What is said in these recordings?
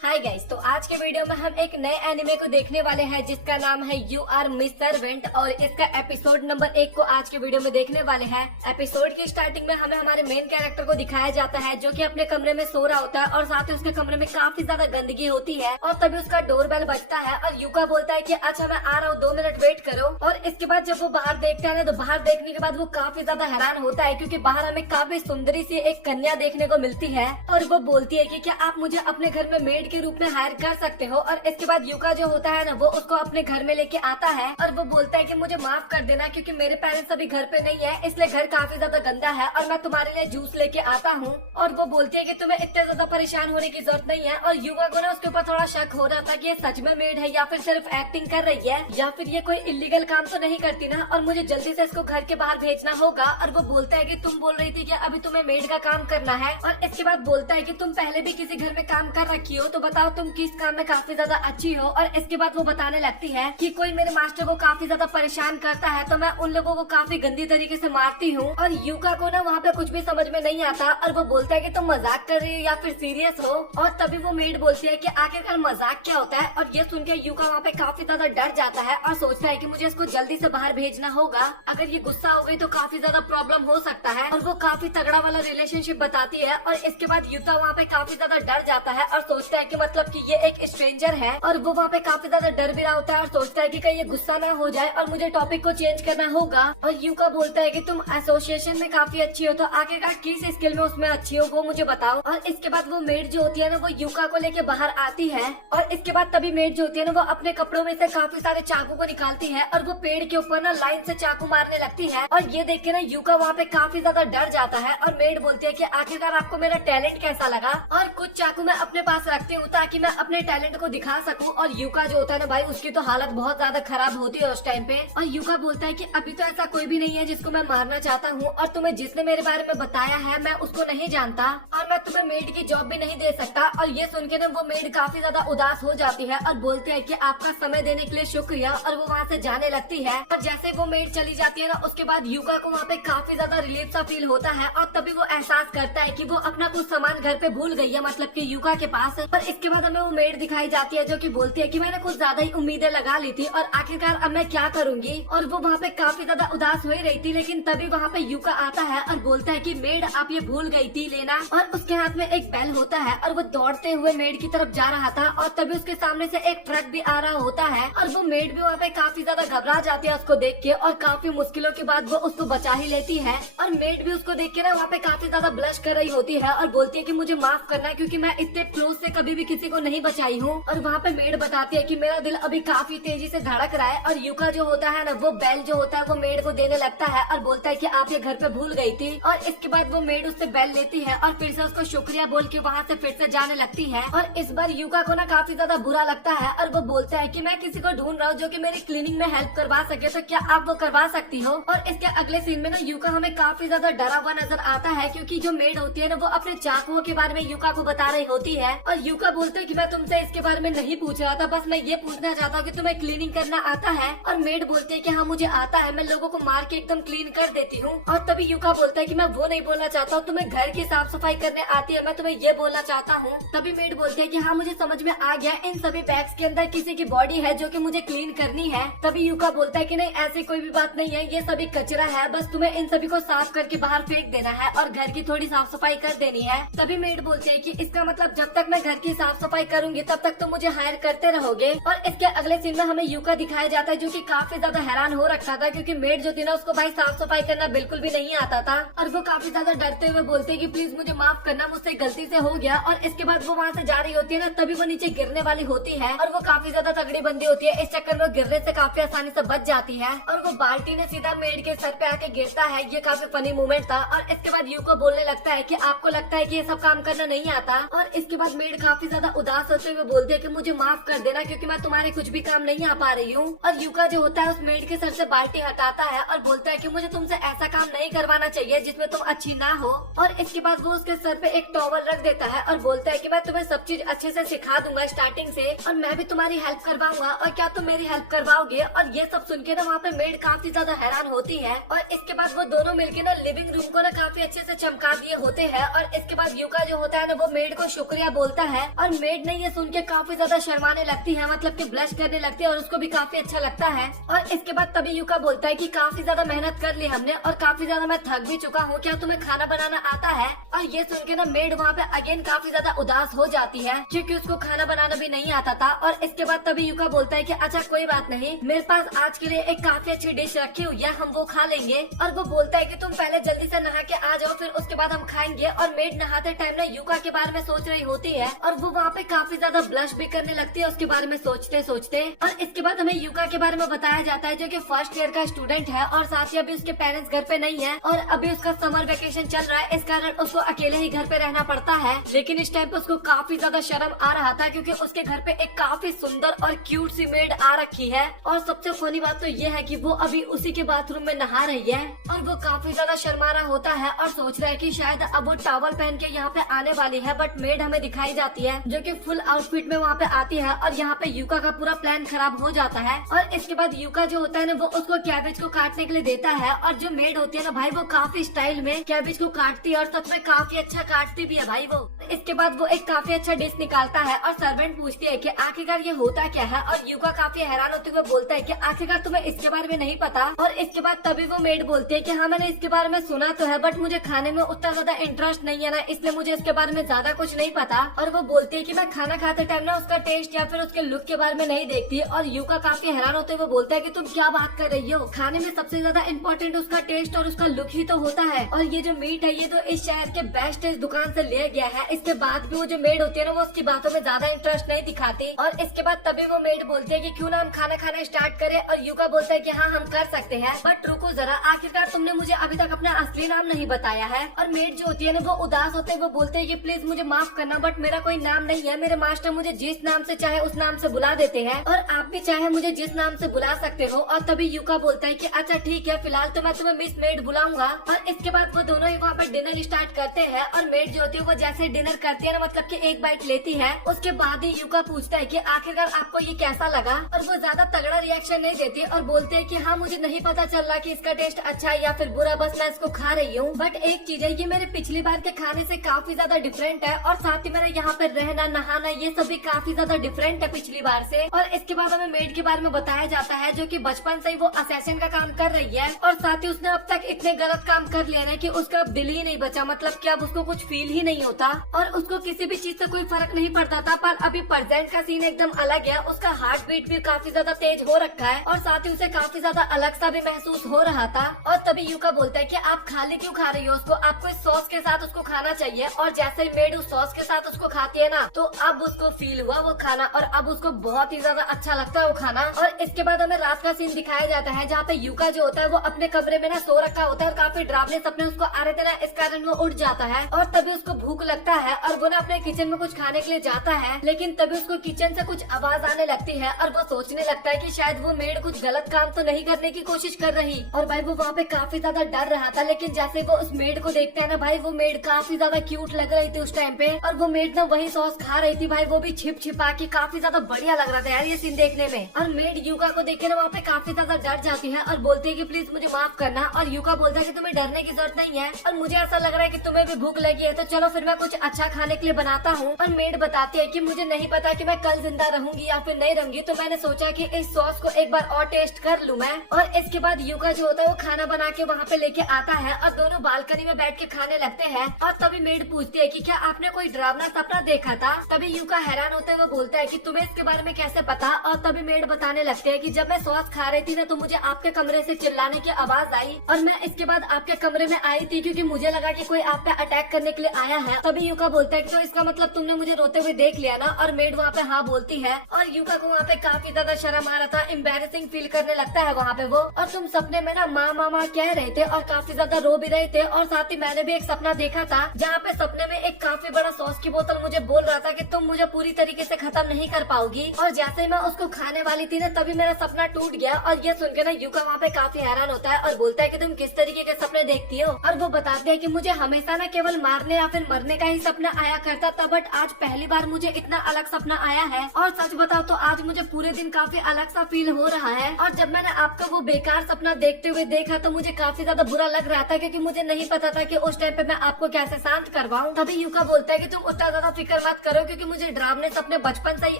Hi guys, तो आज के वीडियो में हम एक नए एनिमे को देखने वाले हैं जिसका नाम है यू आर मिस सर्वेंट और इसका एपिसोड नंबर 1 को आज के वीडियो में देखने वाले हैं। एपिसोड की स्टार्टिंग में हमें हमारे मेन कैरेक्टर को दिखाया जाता है जो कि अपने कमरे में सो रहा होता है और साथ ही उसके कमरे में काफी ज्यादा गंदगी होती है और तभी उसका डोर बेल बजता है और यूका बोलता है कि अच्छा मैं आ रहा हूँ, 2 मिनट वेट करो। और इसके बाद जब वो बाहर देखता है ना, तो बाहर देखने के बाद वो काफी ज्यादा हैरान होता है क्योंकि बाहर हमें काफी सुंदरी सी एक कन्या देखने को मिलती है और वो बोलती है कि क्या आप मुझे अपने घर में मेड के रूप में हायर कर सकते हो। और इसके बाद यूका जो होता है ना, वो उसको अपने घर में लेके आता है और वो बोलता है कि मुझे माफ कर देना क्योंकि मेरे पेरेंट्स अभी घर पे नहीं है, इसलिए घर काफी ज्यादा गंदा है और मैं तुम्हारे लिए जूस लेके आता हूँ। और वो बोलती है कि तुम्हें इतने ज्यादा परेशान होने की जरूरत नहीं है। और यूका को ना उसके ऊपर थोड़ा शक हो रहा था कि ये सच में मेड है या फिर सिर्फ एक्टिंग कर रही है या फिर ये कोई इलीगल काम तो नहीं करती ना, और मुझे जल्दी से इसको घर के बाहर भेजना होगा। और वो बोलता है कि तुम बोल रही थी कि अभी तुम्हें मेड का काम करना है। और इसके बाद बोलता है कि तुम पहले भी किसी घर में काम कर रखी हो, तो बताओ तुम किस काम में काफी ज्यादा अच्छी हो। और इसके बाद वो बताने लगती है कि कोई मेरे मास्टर को काफी ज्यादा परेशान करता है तो मैं उन लोगों को काफी गंदी तरीके से मारती हूँ। और यूका को ना वहाँ पे कुछ भी समझ में नहीं आता और वो बोलता है कि तुम मजाक कर रही हो या फिर सीरियस हो। और तभी वो मेड बोलती है कि आखिरकार मजाक क्या होता है। और ये सुन के यूका वहाँ पे काफी ज्यादा डर जाता है और सोचता है कि मुझे इसको जल्दी से बाहर भेजना होगा, अगर ये गुस्सा हो गई तो काफी ज्यादा प्रॉब्लम हो सकता है। और वो काफी तगड़ा वाला रिलेशनशिप बताती है। और इसके बाद यूका वहाँ पे काफी ज्यादा डर जाता है और सोचता है कि मतलब कि ये एक स्ट्रेंजर है। और वो वहाँ पे काफी ज्यादा डर भी रहा होता है और सोचता है कि कहीं ये गुस्सा ना हो जाए और मुझे टॉपिक को चेंज करना होगा। और यूका बोलता है कि तुम एसोसिएशन में काफी अच्छी हो, तो आखिरकार किस स्किल में उसमें अच्छी हो वो मुझे बताओ। और इसके बाद वो मेड जो होती है ना, वो यूका को लेके बाहर आती है। और इसके बाद तभी मेड जो होती है ना, वो अपने कपड़ों में से काफी सारे चाकू को निकालती है और वो पेड़ के ऊपर ना लाइन से चाकू मारने लगती है। और ये देख के ना यूका वहाँ पे काफी ज्यादा डर जाता है। और मेड बोलती है कि आखिरकार आपको मेरा टैलेंट कैसा लगा। और कुछ चाकू मैं अपने पास रखती हूँ ताकि मैं अपने टैलेंट को दिखा सकूं। और यूका जो होता है ना भाई, उसकी तो हालत बहुत ज्यादा खराब होती है उस टाइम पे। और यूका बोलता है कि अभी तो ऐसा कोई भी नहीं है जिसको मैं मारना चाहता हूँ और तुम्हें जिसने मेरे बारे में बताया है मैं उसको नहीं जानता और मैं तुम्हें मेड की जॉब भी नहीं दे सकता। और ये सुन के ना वो मेड काफी ज्यादा उदास हो जाती है और बोलती है कि आपका समय देने के लिए शुक्रिया। और वो वहाँ से जाने लगती है। और जैसे वो मेड चली जाती है ना, उसके बाद यूका को वहाँ पे काफी ज्यादा रिलीफ सा फील होता है। और तभी वो एहसास करता है कि वो अपना कुछ सामान घर पे भूल गई है, मतलब कि यूका के पास। और इसके बाद हमें वो मेड दिखाई जाती है जो कि बोलती है कि मैंने कुछ ज्यादा ही उम्मीदें लगा ली थी और आखिरकार अब मैं क्या करूंगी। और वो वहाँ पे काफी ज्यादा उदास हो रही थी, लेकिन तभी वहाँ पे यूका आता है और बोलता है कि मेड आप ये भूल गई थी लेना। और उसके हाथ में एक बेल होता है और वो दौड़ते हुए मेड की तरफ जा रहा था। और तभी उसके सामने से एक ट्रक भी आ रहा होता है और वो मेड भी वहाँ पे काफी ज्यादा घबरा जाती है उसको देख के। और काफी मुश्किलों के बाद वो उसको बचा ही लेती है। और मेड भी उसको देख के ना वहाँ पे काफी ज्यादा ब्लश कर रही होती है और बोलती है कि मुझे माफ करना क्योंकि मैं इतने क्लोज से कभी भी किसी को नहीं बचाई हूँ। और वहाँ पे मेड बताती है कि मेरा दिल अभी काफी तेजी से धड़क रहा है। और यूका जो होता है ना, वो बेल जो होता है वो मेड को देने लगता है और बोलता है कि आप ये घर पे भूल गई थी। और इसके बाद वो मेड उससे बेल लेती है और फिर से उसको शुक्रिया बोल के वहाँ से फिर से जाने लगती है। और इस बार यूका को ना काफी ज्यादा बुरा लगता है और वो बोलता है कि मैं किसी को ढूंढ रहा हूँ जो कि मेरी क्लीनिंग में हेल्प करवा सके, तो क्या आप वो करवा सकती हो। और इसके अगले सीन में ना यूका हमें काफी ज्यादा डरा हुआ नजर आता है क्योंकि जो मेड होती है ना, वो अपने चाकुओं के बारे में यूका को बता रही होती है। और यूका बोलता है कि मैं तुमसे इसके बारे में नहीं पूछ रहा था, बस मैं ये पूछना चाहता हूँ कि तुम्हें क्लीनिंग करना आता है। और मेड बोलती है कि हाँ मुझे आता है, मैं लोगों को मार के एकदम क्लीन कर देती हूँ। और तभी यूका बोलता है कि मैं वो नहीं बोलना चाहता हूँ, तुम्हें घर की साफ सफाई करने आती है, मैं तुम्हें ये बोलना चाहता हूँ। तभी मेड बोलती है कि हाँ मुझे समझ में आ गया, इन सभी बैग्स के अंदर किसी की बॉडी है जो कि मुझे क्लीन करनी है। तभी यूका बोलता है कि नहीं ऐसी कोई भी बात नहीं है, ये सभी कचरा है, बस तुम्हें इन सभी को साफ करके बाहर फेंक देना है और घर की थोड़ी साफ सफाई कर देनी है। तभी मेड बोलती है कि इसका मतलब जब तक मैं घर की साफ सफाई करूंगी तब तक तुम मुझे हायर करते रहोगे। और इसके अगले सीन में हमें यूका दिखाया जाता है जो कि काफी ज्यादा हैरान हो रखा था क्योंकि मेड जो थी ना, उसको भाई साफ सफाई करना बिल्कुल भी नहीं आता था। और वो काफी ज्यादा डरते हुए बोलते हैं कि प्लीज मुझे माफ करना, मुझसे गलती से हो गया। और इसके बाद वो वहाँ से जा रही होती है ना, तभी वो नीचे गिरने वाली होती है और वो काफी ज्यादा तगड़ी बंदी होती है, इस चक्कर में गिरने से काफी आसानी से बच जाती है। और वो बाल्टी ने सीधा मेड के सर पे आके गिरता है, ये काफी फनी मोमेंट था। और इसके बाद यूको बोलने लगता है कि आपको लगता है कि ये सब काम करना नहीं आता। और इसके बाद मेड काफी ज्यादा उदास होते हुए बोलती है कि मुझे माफ कर देना क्योंकि मैं तुम्हारे कुछ भी काम नहीं आ पा रही हूँ। और यूका जो होता है उस मेड के सर से बाल्टी हटाता है और बोलता है कि मुझे तुमसे ऐसा काम नहीं करवाना चाहिए जिसमें तुम अच्छी ना हो। और इसके बाद वो उसके सर पे एक टॉवल रख देता है और बोलता है कि मैं तुम्हें सब चीज अच्छे से सिखा दूंगा स्टार्टिंग से, और मैं भी तुम्हारी हेल्प करवाऊंगा, और क्या तुम मेरी हेल्प करवाओगे। और ये सब सुन के ना वहाँ पे मेड काफी ज्यादा हैरान होती है। और इसके बाद वो दोनों मिलके ना लिविंग रूम को ना काफी अच्छे से चमका दिए होते हैं। और इसके बाद यूका जो होता है ना, वो मेड को शुक्रिया बोलता है और मेड ने ये सुन के काफी ज्यादा शर्माने लगती है, मतलब कि ब्लश करने लगती है और उसको भी काफी अच्छा लगता है। और इसके बाद तभी यूका बोलता है कि काफी ज्यादा मेहनत कर ली हमने और काफी ज्यादा मैं थक भी चुका हूँ, क्या तुम्हें खाना बनाना आता है? और ये सुन के ना मेड वहाँ पे अगेन काफी ज्यादा उदास हो जाती है क्योंकि उसको खाना बनाना भी नहीं आता था। और इसके बाद तभी यूका बोलता है कि अच्छा कोई बात नहीं, मेरे पास आज के लिए एक काफी अच्छी डिश रखी हुई है, हम वो खा लेंगे। और वो बोलता है कि तुम पहले जल्दी से नहा के आ जाओ, फिर उसके बाद हम खाएंगे। और मेड नहाते टाइम ना यूका के बारे में सोच रही होती है और वो वहाँ पे काफी ज्यादा ब्लश भी करने लगती है उसके बारे में सोचते सोचते। और इसके बाद हमें यूका के बारे में बताया जाता है जो कि फर्स्ट ईयर का स्टूडेंट है और साथ ही अभी उसके पेरेंट्स घर पे नहीं है और अभी उसका समर वेकेशन चल रहा है, इस कारण उसको अकेले ही घर पे रहना पड़ता है। लेकिन इस टाइम पे उसको काफी ज्यादा शर्म आ रहा था क्योंकि उसके घर पे एक काफी सुंदर और क्यूट सी मेड आ रखी है। और सबसे फनी बात तो ये है कि वो अभी उसी के बाथरूम में नहा रही है और वो काफी ज्यादा शर्मा रहा होता है और सोच रहा है कि शायद अब वो टॉवल पहन के यहाँ पे आने वाली है। बट मेड हमें दिखाई जाती है जो कि फुल आउटफिट में वहाँ पे आती है और यहाँ पे यूका का पूरा प्लान खराब हो जाता है। और इसके बाद यूका जो होता है ना वो उसको कैबेज को काटने के लिए देता है और जो मेड होती है ना भाई वो काफी स्टाइल में कैबेज को काटती है और सच में काफी अच्छा काटती भी है भाई वो। इसके बाद वो एक काफी अच्छा डिश निकालता है और सर्वेंट पूछती है कि आखिरकार ये होता क्या है और यूका काफी हैरान होते हुए बोलता है कि आखिरकार तुम्हें इसके बारे में नहीं पता। और इसके बाद तभी वो मेड बोलती है कि हाँ मैंने इसके बारे में सुना तो है बट मुझे खाने में उतना ज्यादा इंटरेस्ट नहीं है ना, इसलिए मुझे इसके बारे में ज्यादा कुछ नहीं पता। और वो बोलती है कि मैं खाना खाते टाइम ना उसका टेस्ट या फिर उसके लुक के बारे में नहीं देखती। और यूका काफी हैरान होते हुए बोलता है कि तुम क्या बात कर रही हो, खाने में सबसे ज्यादा इम्पोर्टेंट उसका टेस्ट और उसका लुक ही तो होता है। और ये जो मीट है ये तो इस शहर के बेस्ट दुकान से लिया गया है। इसके बाद भी वो जो मेड होती है ना वो उसकी बातों में ज्यादा इंटरेस्ट नहीं दिखाती। और इसके बाद तभी वो मेड बोलती है कि क्यों ना हम खाना खाना स्टार्ट करें। और यूका बोलता है कि हाँ हम कर सकते हैं बट रुको जरा, आखिरकार तुमने मुझे अभी तक अपना असली नाम नहीं बताया है। और मेड जो होती है ना वो उदास होते हुए बोलते हैं कि प्लीज मुझे माफ करना बट मेरा कोई नाम नहीं है, मेरे मास्टर मुझे जिस नाम से चाहे उस नाम से बुला देते हैं और आप भी चाहे मुझे जिस नाम से बुला सकते हो। और तभी यूका बोलता है कि अच्छा ठीक है, फिलहाल तो मैं तुम्हें मिस मेड बुलाऊंगा। और इसके बाद वो दोनों ही वहाँ पर डिनर स्टार्ट करते हैं और मेड जो होती है वो जैसे डिनर करती है ना मतलब कि एक बाइट लेती है उसके बाद ही यूका पूछता है कि आखिरकार आपको ये कैसा लगा। और वो ज्यादा तगड़ा रिएक्शन नहीं देती और बोलते हैं कि हाँ मुझे नहीं पता चल रहा कि इसका टेस्ट अच्छा है या फिर बुरा, बस मैं इसको खा रही हूँ। बट एक चीज है, ये मेरे पिछली बार के खाने से काफी ज्यादा डिफरेंट है और साथ ही मेरा यहाँ पे रहना नहाना ये सब भी काफी ज्यादा डिफरेंट है पिछली बार से। और इसके बाद हमें मेड के बारे में बताया जाता है जो कि बचपन से ही वो असैसिन का काम कर रही है और साथ ही उसने अब तक इतने गलत काम कर लिया ना कि उसका अब दिल ही नहीं बचा, मतलब कि अब उसको कुछ फील ही नहीं होता और उसको किसी भी चीज से कोई फर्क नहीं पड़ता था। पर अभी प्रेजेंट का सीन एकदम अलग है, उसका हार्ट बीट भी काफी ज्यादा तेज हो रखा है और साथ ही उसे काफी ज्यादा अलग सा भी महसूस हो रहा था। और तभी यूका बोलता है कि आप खाली क्यों खा रही हो उसको, आपको इस सॉस के साथ उसको खाना चाहिए। और जैसे ही मेड उस सॉस के साथ उसको खाती है ना तो अब उसको फील हुआ वो खाना और अब उसको बहुत ही ज्यादा अच्छा लगता है वो खाना। और इसके बाद हमें रात का सीन दिखाया जाता है जहाँ पे यूका जो होता है वो अपने कमरे में ना सो रखा होता है और काफी डरावने सपने उसको आ रहे थे ना, इस कारण वो उठ जाता है और तभी उसको भूख लगता है और वो ना अपने किचन में कुछ खाने के लिए जाता है। लेकिन तभी उसको किचन से कुछ आवाज आने लगती है और वो सोचने लगता है कि शायद वो मेड कुछ गलत काम तो नहीं करने की कोशिश कर रही। और भाई वो वहाँ पे काफी ज्यादा डर रहा था, लेकिन जैसे वो उस मेड को देखते हैं ना भाई वो मेड काफी ज्यादा क्यूट लग रही थी उस टाइम पे और वो मेड ना वही सॉस खा रही थी भाई, वो भी छिप छिपा के, काफी ज्यादा बढ़िया लग रहा था यार ये सीन देखने में। और मेड यूका को देख के ना वहाँ पे काफी ज्यादा डर जाती है और बोलती है कि प्लीज मुझे माफ करना। और यूका बोलता है कि तुम्हें डरने की जरूरत नहीं है और मुझे ऐसा लग रहा है कि तुम्हें भी भूख लगी है तो चलो फिर मैं कुछ अच्छा खाने के लिए बनाता हूँ। और मेड बताती है कि मुझे नहीं पता कि मैं कल जिंदा रहूंगी या फिर नहीं रहूंगी, तो मैंने सोचा कि इस सॉस को एक बार और टेस्ट कर लूं मैं। और इसके बाद यूका जो होता है वो खाना बना के वहाँ पे लेके आता है और दोनों बालकनी में बैठ के खाने लगते हैं। और तभी मेड पूछती है कि क्या आपने कोई डरावना सपना देखा था। तभी यूका हैरान होते हुए बोलता है कि तुम्हें इसके बारे में कैसे पता। और तभी मेड बताने लगते हैं कि जब मैं सॉस खा रही थी ना तो मुझे आपके कमरे से चिल्लाने की आवाज आई और मैं इसके बाद आपके कमरे में आई थी क्योंकि मुझे लगा कि कोई आप पे अटैक करने के लिए आया है। तभी यूका बोलता है कि तो इसका मतलब तुमने मुझे रोते हुए देख लिया ना। और मेड वहाँ पे हाँ बोलती है और यूका को वहाँ पे काफी ज्यादा शर्म आ रहा था, एम्बैरेसिंग फील करने लगता है वहाँ पे वो। और तुम सपने में ना माँ माँ माँ कह रहे थे और काफी ज्यादा रो भी रहे थे। और साथ ही मैंने भी एक सपना देखा था जहाँ पे सपने में एक काफी बड़ा सॉस की बोतल मुझे बोल रहा था कि तुम मुझे पूरी तरीके से खत्म नहीं कर पाओगी। और जैसे ही मैं उसको खाने वाली थी ना तभी मेरा सपना टूट गया। और ये सुन के ना यूका वहाँ पे काफी हैरान होता है और बोलता है कि तुम किस तरीके के सपने देखती हो। और वो बताते हैं कि मुझे हमेशा ना केवल मारने या फिर मरने का ही सपना आया करता था, बट आज पहली बार मुझे इतना अलग सपना आया है। और सच बताओ तो आज मुझे पूरे दिन काफी अलग सा फील हो रहा है। और जब मैंने आपका वो बेकार सपना देखते हुए देखा तो मुझे काफी ज्यादा बुरा लग रहा था क्योंकि मुझे नहीं पता था कि उस टाइम पे मैं आपको कैसे शांत करवाऊं। तभी यूका बोलता है कि तुम उतना ज्यादा फिक्र मत करो क्योंकि मुझे डरावने सपने बचपन से ही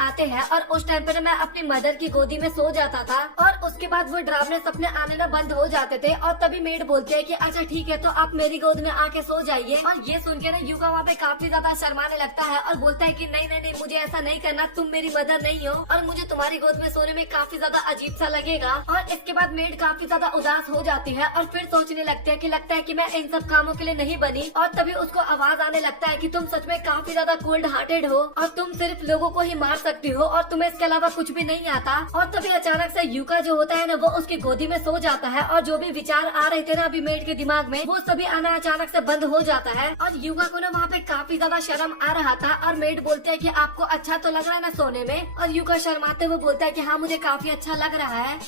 आते हैं और उस टाइम पे ना मैं अपनी मदर की गोदी में सो जाता था और उसके बाद वो डरावने सपने आने ना बंद हो जाते थे और तभी मेड बोलते हैं कि अच्छा ठीक है तो आप मेरी गोद में आके सो जाइए। और ये सुन के ना युका वहाँ पे काफी ज्यादा शर्माने लगता है और बोलता है कि नहीं नहीं नहीं मुझे ऐसा नहीं करना, तुम मेरी मदर नहीं हो और मुझे तुम्हारी गोद में सोने में काफी ज्यादा अजीब सा लगेगा। और इसके बाद मेड काफी ज्यादा उदास हो जाती है और फिर सोचने लगते हैं कि लगता है कि मैं इन सब कामों के लिए नहीं बनी। और तभी उसको आवाज आने लगता है कि तुम सच में काफी ज्यादा कोल्ड हार्टेड हो और तुम सिर्फ लोगों को ही मार सकती हो और तुम्हें इसके अलावा कुछ भी नहीं आता। और तभी अचानक से युका जो होता है ना वो उसकी गोदी में सो जाता है और जो भी विचार आ रहे थे ना अभी मेड के दिमाग में वो सभी आना अचानक से बंद हो जाता है। और युका को ना वहाँ पे काफी ज्यादा शर्म आ रहा था और मेड बोलते है कि आपको अच्छा तो लग रहा है ना सोने में। और युका शर्माते हुए बोलता है कि हाँ मुझे काफी अच्छा लग रहा है।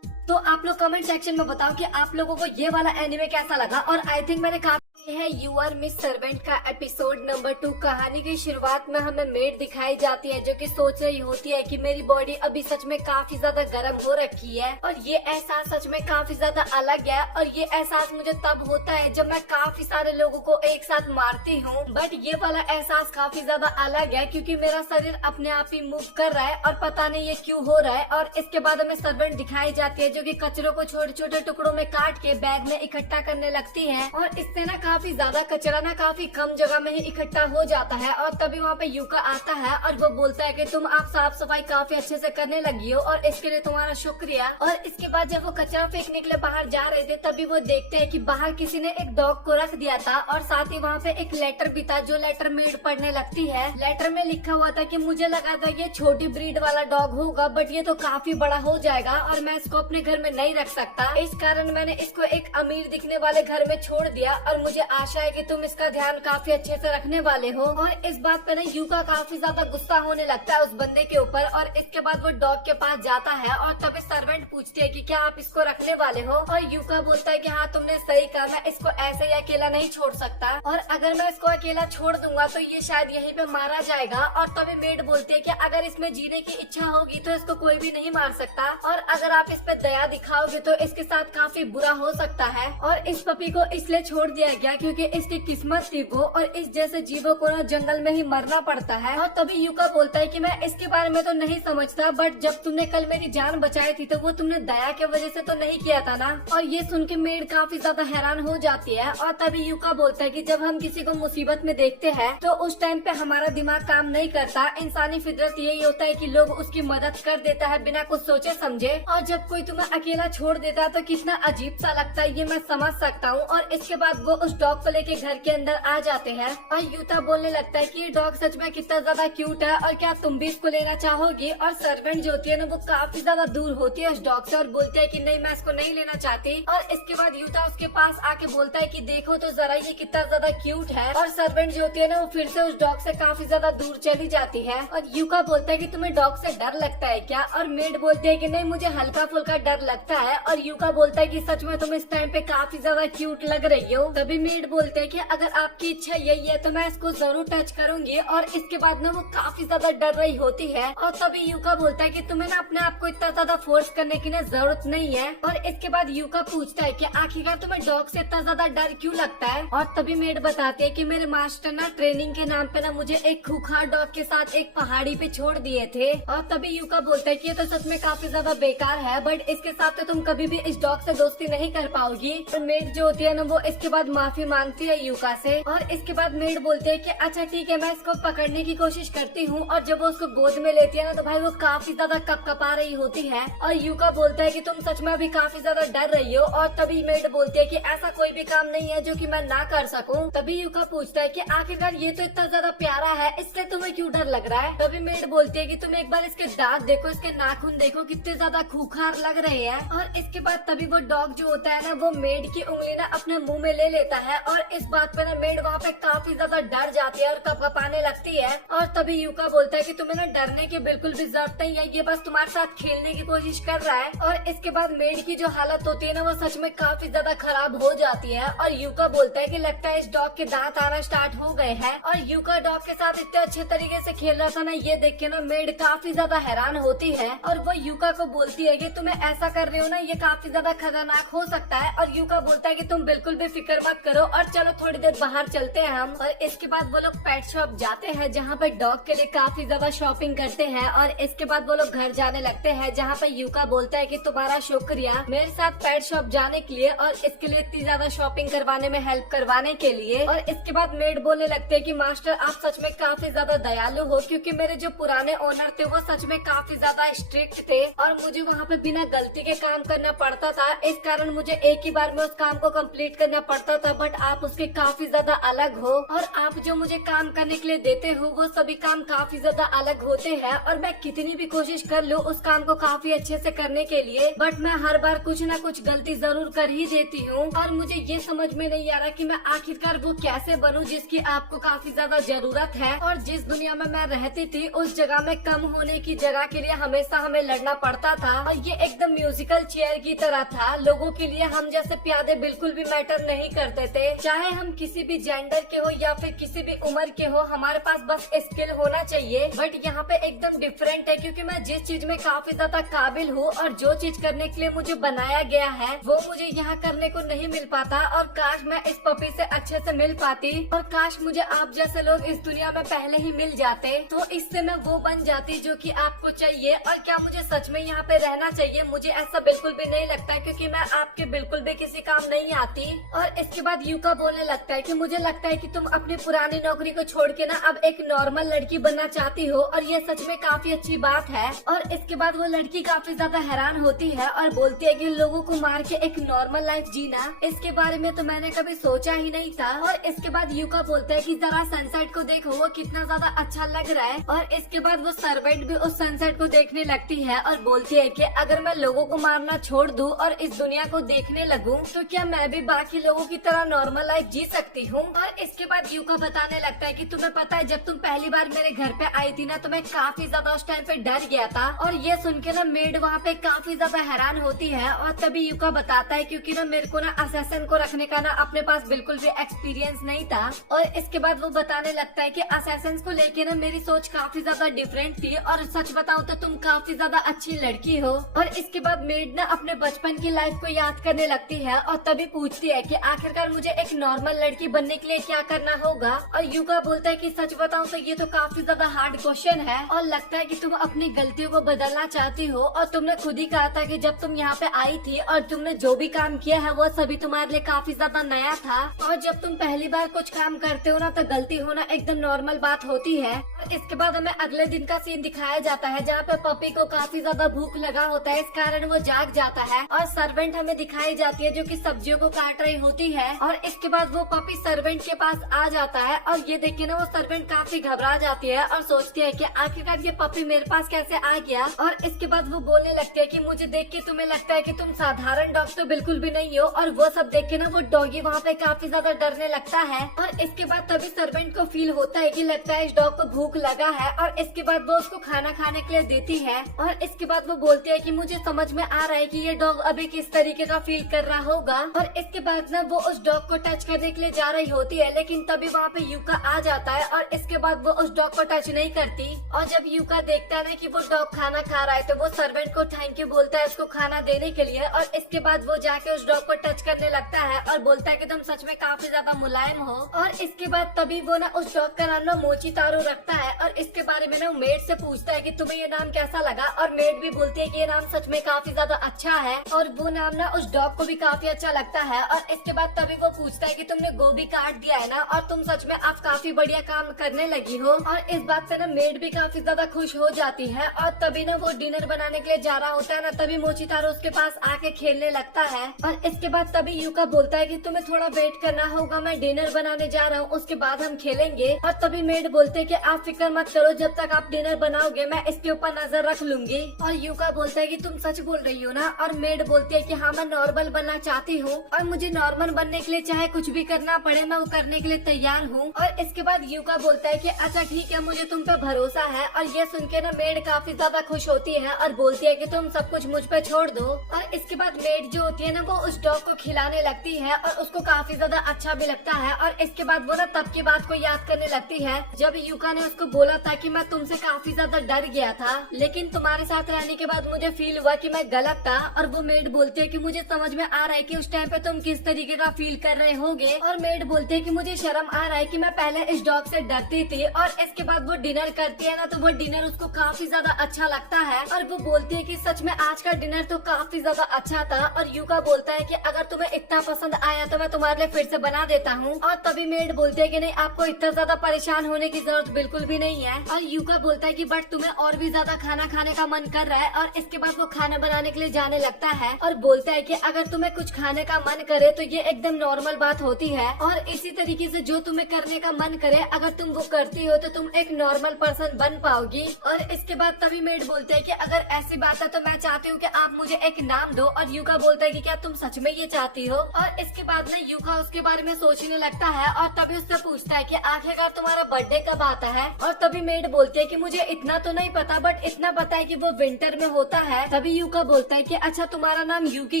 तो आप लोग कमेंट सेक्शन में बताओ कि आप लोगों को ये वाला एनिमे कैसा लगा। और आई थिंक मैंने कहा है यू आर मिस सर्वेंट का एपिसोड नंबर 2। कहानी की शुरुआत में हमें मेड दिखाई जाती है जो कि सोच रही होती है कि मेरी बॉडी अभी सच में काफी ज्यादा गर्म हो रखी है और ये एहसास सच में काफी ज्यादा अलग है। और ये एहसास मुझे तब होता है जब मैं काफी सारे लोगों को एक साथ मारती हूँ, बट ये वाला एहसास काफी ज्यादा अलग है क्योंकि मेरा शरीर अपने आप ही मूव कर रहा है और पता नहीं ये क्यों हो रहा है। और इसके बाद हमें सर्वेंट दिखाई जाती है जो कि कचरों को छोटे छोटे टुकड़ों में काट के बैग में इकट्ठा करने लगती है और इससे ना काफी ज्यादा कचरा ना काफी कम जगह में ही इकट्ठा हो जाता है। और तभी वहाँ पे युका आता है और वो बोलता है कि तुम आप साफ सफाई काफी अच्छे से करने लगी हो और इसके लिए तुम्हारा शुक्रिया। और इसके बाद जब वो कचरा फेंकने के लिए बाहर जा रहे थे तभी वो देखते हैं कि बाहर किसी ने एक डॉग को रख दिया था और साथ ही वहाँ पे एक लेटर भी था जो लेटर मेड पढ़ने लगती है। लेटर में लिखा हुआ था कि मुझे लगा था ये छोटी ब्रीड वाला डॉग होगा बट ये तो काफी बड़ा हो जाएगा और मैं इसको अपने घर में नहीं रख सकता, इस कारण मैंने इसको एक अमीर दिखने वाले घर में छोड़ दिया और मुझे आशा है कि तुम इसका ध्यान काफी अच्छे से रखने वाले हो। और इस बात पर युका काफी ज्यादा गुस्सा होने लगता है उस बंदे के ऊपर। और इसके बाद वो डॉग के पास जाता है और तभी सर्वेंट पूछती है कि क्या आप इसको रखने वाले हो। और युका बोलता है कि हाँ तुमने सही कहा, मैं इसको ऐसे ही अकेला नहीं छोड़ सकता और अगर मैं इसको अकेला छोड़ दूंगा तो ये शायद यहीं पे मारा जाएगा। और तभी मेड बोलती है कि अगर इसमें जीने की इच्छा होगी तो इसको कोई भी नहीं मार सकता और अगर आप इस पे दया दिखाओगे तो इसके साथ काफी बुरा हो सकता है। और इस पपी को इसलिए छोड़ दिया गया क्योंकि इसकी किस्मत थी वो और इस जैसे जीवों को ना जंगल में ही मरना पड़ता है। और तभी युका बोलता है कि मैं इसके बारे में तो नहीं समझता बट जब तुमने कल मेरी जान बचाई थी तो वो तुमने दया के वजह से तो नहीं किया था ना। और ये सुन के मेड काफी ज्यादा हैरान हो जाती है। और तभी युका बोलता है कि जब हम किसी को मुसीबत में देखते हैं तो उस टाइम पे हमारा दिमाग काम नहीं करता, इंसानी फितरत यही होता है कि लोग उसकी मदद कर देता है बिना कुछ सोचे समझे। और जब कोई तुम्हें अकेला छोड़ देता है तो कितना अजीब सा लगता है ये मैं समझ सकता हूँ। और इसके बाद वो उस डॉग को लेके घर के अंदर आ जाते हैं और युता बोलने लगता है कि ये डॉग सच में कितना ज्यादा क्यूट है और क्या तुम भी इसको लेना चाहोगी। और सर्वेंट जो होती है ना वो काफी ज्यादा दूर होती है उस डॉग से और बोलती है कि नहीं मैं इसको नहीं लेना चाहती। और इसके बाद युता उसके पास आके बोलता है कि देखो तो जरा ये कितना ज्यादा क्यूट है। और सर्वेंट जो होती है ना वो फिर से उस डॉग से काफी ज्यादा दूर चली जाती है। और युका बोलता है कि तुम्हें डॉग से डर लगता है क्या। और मेड बोलती है कि नहीं मुझे हल्का फुल्का डर लगता है। और युका बोलता है कि सच में तुम इस टाइम पे काफी ज्यादा क्यूट लग रही हो। तभी मेड बोलते है कि अगर आपकी इच्छा यही है तो मैं इसको जरूर टच करूंगी। और इसके बाद ना वो काफी ज्यादा डर रही होती है। और तभी युका बोलता है कि तुम्हें ना अपने आप को इतना ज्यादा फोर्स करने की ना जरूरत नहीं है। और इसके बाद युका पूछता है कि आखिरकार तुम्हें डॉग से इतना ज्यादा डर क्यों लगता है। और तभी मेड बताती है कि मेरे मास्टर ना ट्रेनिंग के नाम पे ना मुझे एक खूंखार डॉग के साथ एक पहाड़ी पे छोड़ दिए थे। और तभी युका बोलता है कि ये तो सच में काफी ज्यादा बेकार है बट इसके साथ तो तुम कभी भी इस डॉग से दोस्ती नहीं कर पाओगी। और मेड जो होती है ना वो इसके बाद माफी मांगती है युका से। और इसके बाद मेड बोलते है कि अच्छा ठीक है मैं इसको पकड़ने की कोशिश करती हूँ। और जब वो उसको गोद में लेती है ना तो भाई वो काफी ज्यादा कपकपा रही होती है। और युका बोलता है कि तुम सच में अभी काफी ज्यादा डर रही हो। और तभी मेड बोलती है कि ऐसा कोई भी काम नहीं है जो कि मैं ना कर सकूं। तभी युका पूछता है कि आखिरकार ये तो इतना ज्यादा प्यारा है इससे तुम्हें क्यों डर लग रहा है। तभी मेड बोलती है कि तुम एक बार इसके दांत देखो, इसके नाखून देखो कितने ज्यादा खूंखार लग रहे हैं। और इसके बाद तभी वो डॉग जो होता है ना वो मेड की उंगली ना अपने मुंह में ले लेता है। और इस बात पे ना मेड वहाँ पे काफी ज्यादा डर जाती है और कपकपाने लगती है। और तभी युका बोलता है कि तुम्हें ना डरने की बिल्कुल भी जरूरत नहीं है, ये बस तुम्हारे साथ खेलने की कोशिश कर रहा है। और इसके बाद मेड की जो हालत होती है ना वो सच में काफी ज्यादा खराब हो जाती है। और युका बोलता है कि लगता है इस डॉग के दांत आना स्टार्ट हो गए हैं। और युका डॉग के साथ इतने अच्छे तरीके से खेल रहा था ना ये देख के ना मेड काफी ज्यादा हैरान होती है। और वो युका को बोलती है कि तुम्हें ऐसा कर रहे हो ना ये काफी ज्यादा खतरनाक हो सकता है। और युका बोलता है कि तुम बिल्कुल भी फिक्र मत करो करो और चलो थोड़ी देर बाहर चलते हैं हम। और इसके बाद वो लोग पेट शॉप जाते हैं जहाँ पे डॉग के लिए काफी ज्यादा शॉपिंग करते हैं। और इसके बाद वो लोग घर जाने लगते हैं जहाँ पे यूका बोलता है कि तुम्हारा शुक्रिया मेरे साथ पेट शॉप जाने के लिए और इसके लिए इतनी ज्यादा शॉपिंग करवाने में हेल्प करवाने के लिए। और इसके बाद मेड बोलने लगते हैं कि मास्टर आप सच में काफी ज्यादा दयालु हो, क्योंकि मेरे जो पुराने ओनर थे वो सच में काफी ज्यादा स्ट्रिक्ट थे और मुझे वहाँ पे बिना गलती के काम करना पड़ता था। इस कारण मुझे एक ही बार में उस काम को कंप्लीट करना पड़ता था, बट आप उसके काफी ज्यादा अलग हो और आप जो मुझे काम करने के लिए देते हो वो सभी काम काफी ज्यादा अलग होते हैं। और मैं कितनी भी कोशिश कर लूँ उस काम को काफी अच्छे से करने के लिए, बट मैं हर बार कुछ न कुछ गलती जरूर कर ही देती हूँ। और मुझे ये समझ में नहीं आ रहा कि मैं आखिरकार वो कैसे बनूं जिसकी आपको काफी ज्यादा जरूरत है। और जिस दुनिया में मैं रहती थी उस जगह में कम होने की जगह के लिए हमेशा हमें लड़ना पड़ता था और ये एकदम म्यूजिकल चेयर की तरह था। लोगों के लिए हम जैसे प्यादे बिल्कुल भी मैटर नहीं करते थे, चाहे हम किसी भी जेंडर के हो या फिर किसी भी उम्र के हो, हमारे पास बस स्किल होना चाहिए। बट यहाँ पे एकदम डिफरेंट है, क्योंकि मैं जिस चीज में काफी ज्यादा काबिल हूँ और जो चीज करने के लिए मुझे बनाया गया है वो मुझे यहाँ करने को नहीं मिल पाता। और काश मैं इस पपी से अच्छे से मिल पाती और काश मुझे आप जैसे लोग इस दुनिया में पहले ही मिल जाते, तो इससे मैं वो बन जाती जो कि आपको चाहिए। और क्या मुझे सच में यहाँ पे रहना चाहिए? मुझे ऐसा बिल्कुल भी नहीं लगता है, क्योंकि मैं आपके बिल्कुल भी किसी काम नहीं आती। और इसके बाद यूका बोलने लगता है कि मुझे लगता है कि तुम अपनी पुरानी नौकरी को छोड़ के ना अब एक नॉर्मल लड़की बनना चाहती हो और ये सच में काफी अच्छी बात है। और इसके बाद वो लड़की काफी ज्यादा हैरान होती है और बोलती है कि लोगों को मार के एक नॉर्मल लाइफ जीना, इसके बारे में तो मैंने कभी सोचा ही नहीं था। और इसके बाद यूका बोलता है कि जरा सनसेट को देखो वो कितना ज्यादा अच्छा लग रहा है। और इसके बाद वो सर्वेंट भी उस सनसेट को देखने लगती है और बोलती है कि अगर मैं लोगों को मारना छोड़ दूं और इस दुनिया को देखने लगूं तो क्या मैं भी बाकी लोगों की तरह नॉर्मल लाइफ जी सकती हूँ। और इसके बाद यूका बताने लगता है कि तुम्हें पता है जब तुम पहली बार मेरे घर पे आई थी ना तो मैं काफी ज्यादा उस टाइम पे डर गया था। और ये सुन के ना मेड वहाँ पे काफी ज्यादा हैरान होती है। और तभी यूका बताता है क्योंकि ना मेरे को ना असैसिन को रखने का ना अपने पास बिल्कुल भी एक्सपीरियंस नहीं था। और इसके बाद वो बताने लगता है कि असैसिन को लेके ना मेरी सोच काफी ज्यादा डिफरेंट थी और सच बताऊं तो तुम काफी ज्यादा अच्छी लड़की हो। और इसके बाद मेड ना अपने बचपन की लाइफ को याद करने लगती है और तभी पूछती है कि आखिरकार मुझे एक नॉर्मल लड़की बनने के लिए क्या करना होगा। और यूका बोलता है कि सच बताऊं तो ये तो काफी ज्यादा हार्ड क्वेश्चन है और लगता है कि तुम अपनी गलतियों को बदलना चाहती हो। और तुमने खुद ही कहा था कि जब तुम यहाँ पे आई थी और तुमने जो भी काम किया है वो सभी तुम्हारे लिए काफी ज्यादा नया था। और जब तुम पहली बार कुछ काम करते हो ना तो गलती होना एकदम नॉर्मल बात होती है। और इसके बाद हमें अगले दिन का सीन दिखाया जाता है जहाँ पे पपी को काफी ज्यादा भूख लगा होता है, इस कारण वो जाग जाता है। और सर्वेंट हमें दिखाई जाती है जो कि सब्जियों को काट रही होती है। और इसके बाद वो पपी सर्वेंट के पास आ जाता है और ये देख के ना वो सर्वेंट काफी घबरा जाती है और सोचती है कि आखिरकार ये पपी मेरे पास कैसे आ गया। और इसके बाद वो बोलने लगती है कि मुझे देख के तुम्हें लगता है कि तुम साधारण डॉग तो बिल्कुल भी नहीं हो। और वो सब देख के ना वो डॉगी वहाँ पे काफी ज्यादा डरने लगता है। और इसके बाद तभी सर्वेंट को फील होता है कि लगता है इस डॉग को भूख लगा है। और इसके बाद वो उसको खाना खाने के लिए देती है। और इसके बाद वो बोलती है कि मुझे समझ में आ रहा है कि ये डॉग अभी किस तरीके का फील कर रहा होगा। और इसके बाद ना वो उस डॉग को टच करने के लिए जा रही होती है, लेकिन तभी वहाँ पे यूका आ जाता है और इसके बाद वो उस डॉग को टच नहीं करती। और जब यूका देखता है ना कि वो डॉग खाना खा रहा है तो वो सर्वेंट को थैंक यू बोलता है उसको खाना देने के लिए। और इसके बाद वो जाके उस डॉग को टच करने लगता है और बोलता है कि तुम सच में काफी ज्यादा मुलायम हो। और इसके बाद तभी वो ना उस डॉग का नाम ना मोची तारो रखता है और इसके बारे में ना मेड से पूछता है कि तुम्हें ये नाम कैसा लगा। और मेड भी बोलती है कि ये नाम सच में काफी ज्यादा अच्छा है और वो नाम ना उस डॉग को भी काफी अच्छा लगता है। और इसके बाद तभी वो पूछता है कि तुमने गोभी काट दिया है ना और तुम सच में अब काफी बढ़िया काम करने लगी हो। और इस बात से ना मेड भी काफी ज्यादा खुश हो जाती है। और तभी ना वो डिनर बनाने के लिए जा रहा होता है ना तभी मोची तारो उसके पास आके खेलने लगता है। और इसके बाद तभी यूका बोलता है कि तुम्हें थोड़ा वेट करना होगा, मैं डिनर बनाने जा रहा हूँ, उसके बाद हम खेलेंगे। और तभी मेड बोलते है कि आप फिक्र मत करो, जब तक आप डिनर बनाओगे मैं इसके ऊपर नजर रख लूंगी। और यूका बोलता है कि तुम सच बोल रही हो ना। और मेड बोलती है कि हाँ मैं नॉर्मल बनना चाहती हूँ और मुझे नॉर्मल बनने के लिए चाहे कुछ भी करना पड़े मैं वो करने के लिए तैयार हूँ। और इसके बाद यूका बोलता है कि अच्छा ठीक है, मुझे तुम पे भरोसा है। और ये सुन के ना मेड काफी ज्यादा खुश होती है और बोलती है कि तुम सब कुछ मुझ पे छोड़ दो। और इसके बाद मेड जो होती है ना वो उस डॉग को खिलाने लगती है और उसको काफी ज्यादा अच्छा भी लगता है। और इसके बाद वो ना तब की बात को याद करने लगती है जब यूका ने उसको उसको बोला था कि मैं तुमसे काफी ज्यादा डर गया था, लेकिन तुम्हारे साथ रहने के बाद मुझे फील हुआ कि मैं गलत था। और वो मेड बोलती है कि मुझे समझ में आ रहा है कि उस टाइम पे तुम किस तरीके का फील कर रहे होगे। और मेड बोलती है कि मुझे शर्म आ रहा है कि मैं पहले इस डॉग से डरती थी और इसके बाद वो डिनर करती है ना, तो वो डिनर उसको काफी ज्यादा अच्छा लगता है। और वो बोलती है कि सच में आज का डिनर तो काफी ज्यादा अच्छा था। और यूका बोलता है कि अगर तुम्हें इतना पसंद आया तो मैं तुम्हारे लिए फिर से बना देता हूँ। और तभी मेड बोलती है कि नहीं, आपको इतना ज्यादा परेशान होने की जरूरत बिल्कुल भी नहीं है। और यूका बोलता है कि बट तुम्हें और भी ज्यादा खाना खाने का मन कर रहा है। और इसके बाद वो खाना बनाने के लिए जाने लगता है और बोलता है कि अगर तुम्हें कुछ खाने का मन करे तो ये एकदम नॉर्मल बात होती है। और इसी तरीके से जो तुम्हें करने का मन करे अगर तुम वो करती हो तो तुम एक नॉर्मल पर्सन बन पाओगी। और इसके बाद तभी मेड बोलते हैं कि अगर ऐसी बात है तो मैं चाहती हूँ कि आप मुझे एक नाम दो। और यूका बोलता है कि क्या तुम सच में ये चाहती हो। और इसके बाद में यूका उसके बारे में सोचने लगता है और तभी उससे पूछता है कि आखिरकार तुम्हारा बर्थडे कब आता है। और तभी मेड बोलती है कि मुझे इतना तो नहीं पता, बट इतना पता है कि वो विंटर में होता है। तभी यूका बोलता है कि अच्छा तुम्हारा नाम यूकी